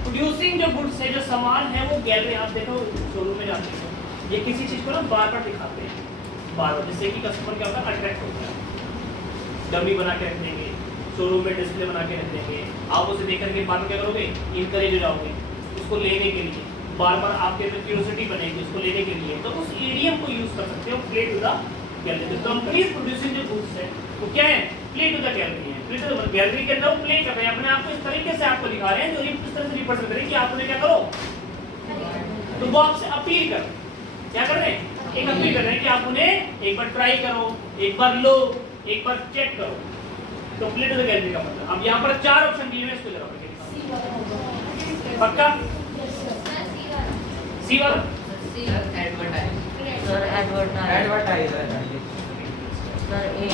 प्रोड्यूसिंग जो गुड्स है जो सामान है वो गैलरी आप देखो शोरूम में जाते हैं ये किसी चीज को ना बार बार दिखाते हैं बार बार जिससे कि कस्टमर क्या होता है अट्रैक्ट होता है डमी बना के रख देंगे शोरूम में डिस्प्ले बना के रख देंगे आप उसे देख करके बार बार क्या करोगे इनकरेज हो जाओगे उसको लेने के लिए बार बार आपके अंदर क्यूरियोसिटी बनेगी उसको लेने के लिए तो उस ईडीएम को यूज कर सकते हो play to the gallery companies producing जो गुड्स है वो क्या है प्ले टू द गैलरी है गैलरी के अंदर प्ले कर रहे हैं अपने आप को, इस तरीके से आपको दिखा रहे हैं जो इस तरह से रिप्रेजेंट करें कि आपने क्या करो, तो वो आपसे अपील कर, क्या कर रहे हैं, एक अपील कर रहे हैं कि आप उन्हें एक बार ट्राई करो, एक बार लो, एक बार चेक करो। तो प्ले टू द गैलरी का मतलब, अब यहाँ पर 4 ऑप्शन दिए हुए हैं, इसको जरा पढ़ के दिखाओ। पक्का सी वाला एडवर्टाइज सर एडवर्टाइज सर ए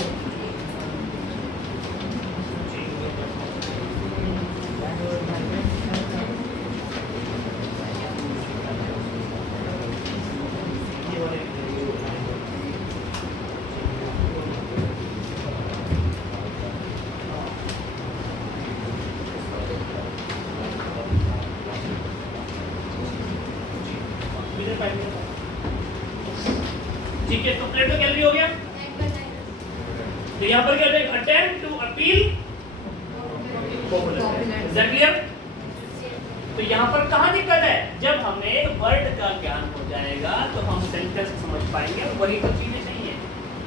ठीक है, तो प्ले टू गैलरी हो गया। तो यहाँ पर क्या है, attempt to appeal popular, is that clear? तो यहाँ पर कहाँ दिक्कत है, जब हमें वर्ड का ज्ञान हो जाएगा तो हम सेंटेंस समझ पाएंगे, और वही तो चीजें चाहिए।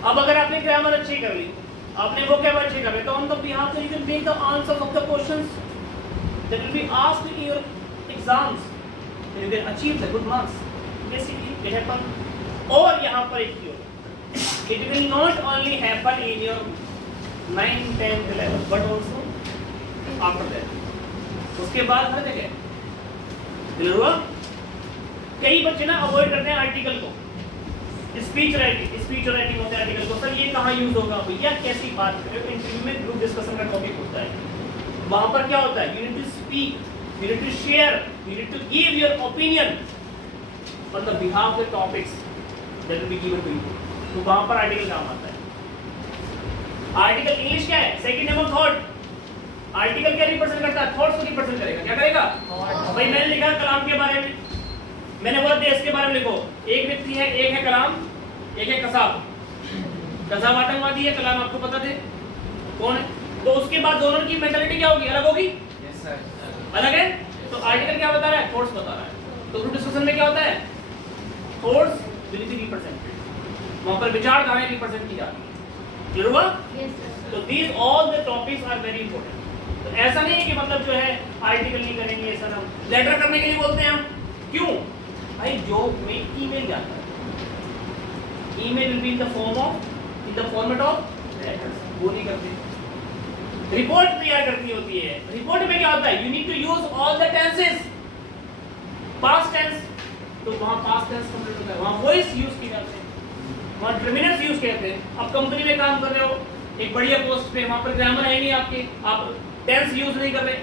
अब अगर आपने ग्रामर अच्छी कर ली, आपने वोकैब अच्छी कर ली, तो on the behalf of you can make the answers of the questions that will be asked in your exams and you can achieve the good marks. Basically, it happen. और यहाँ पर एक ही होगा, it will not only happen in your 9th, 10th, 11th, but also after that. उसके बाद हर जगह क्लियर हुआ। कई बच्चे ना अवॉइड करते हैं आर्टिकल को, स्पीच राइटिंग होता है आर्टिकल को, सर ये कहाँ यूज होगा, भैया कैसी बात करें, इंटरव्यू में ग्रुप डिस्कशन का टॉपिक होता है, वहां पर क्या होता है, you need to speak, you need to share, you need to give your opinion on the behalf of the topics that will be given to you. तो वहां पर आर्टिकल काम आता है। आर्टिकल इंग्लिश क्या है, second name of thought. Article क्या रिप्रेजेंट करता है, थॉट्स को रिप्रेजेंट करेगा। क्या करेगा, भाई मैंने लिखा कलाम के बारे में, मैंने बोला देश के बारे में लिखो, एक व्यक्ति है, एक है कलाम, एक है कसाब। कसाब आतंकवादी है, कलाम आपको पता थे कौन है, तो उसके बाद दोनों की मेंटालिटी क्या होगी, अलग होगी, यस सर, अलग है। तो आर्टिकल क्या बता रहा है, थॉट्स बता रहा है। तो ग्रुप डिस्कशन में क्या होता है, थॉट्स विल बी रिप्रेजेंटेड, वहां पर विचारधाराएं रिप्रेजेंट की जाती है। क्लियर हुआ? तो these all the topics are very important. तो ऐसा नहीं है कि मतलब जो है आर्टिकल नहीं करेंगे, सर हम लेटर करने के लिए बोलते हैं हम, क्यों भाई, जो में ईमेल जाता है, email will be in the format of letters, वो नहीं करते। रिपोर्ट तैयार करनी होती है, रिपोर्ट में क्या होता है, you need to use all the tenses, past tense, तो वहां पास्ट टेंस कंप्लीट होता है, वहां वॉइस यूज किए जाते हैं, वहां टर्मिनल्स यूज किए जाते हैं। अब कंपनी में काम कर रहे हो एक बढ़िया पोस्ट पे, वहां पर ग्रामर है नहीं आपके, आप टेंस यूज नहीं कर रहे,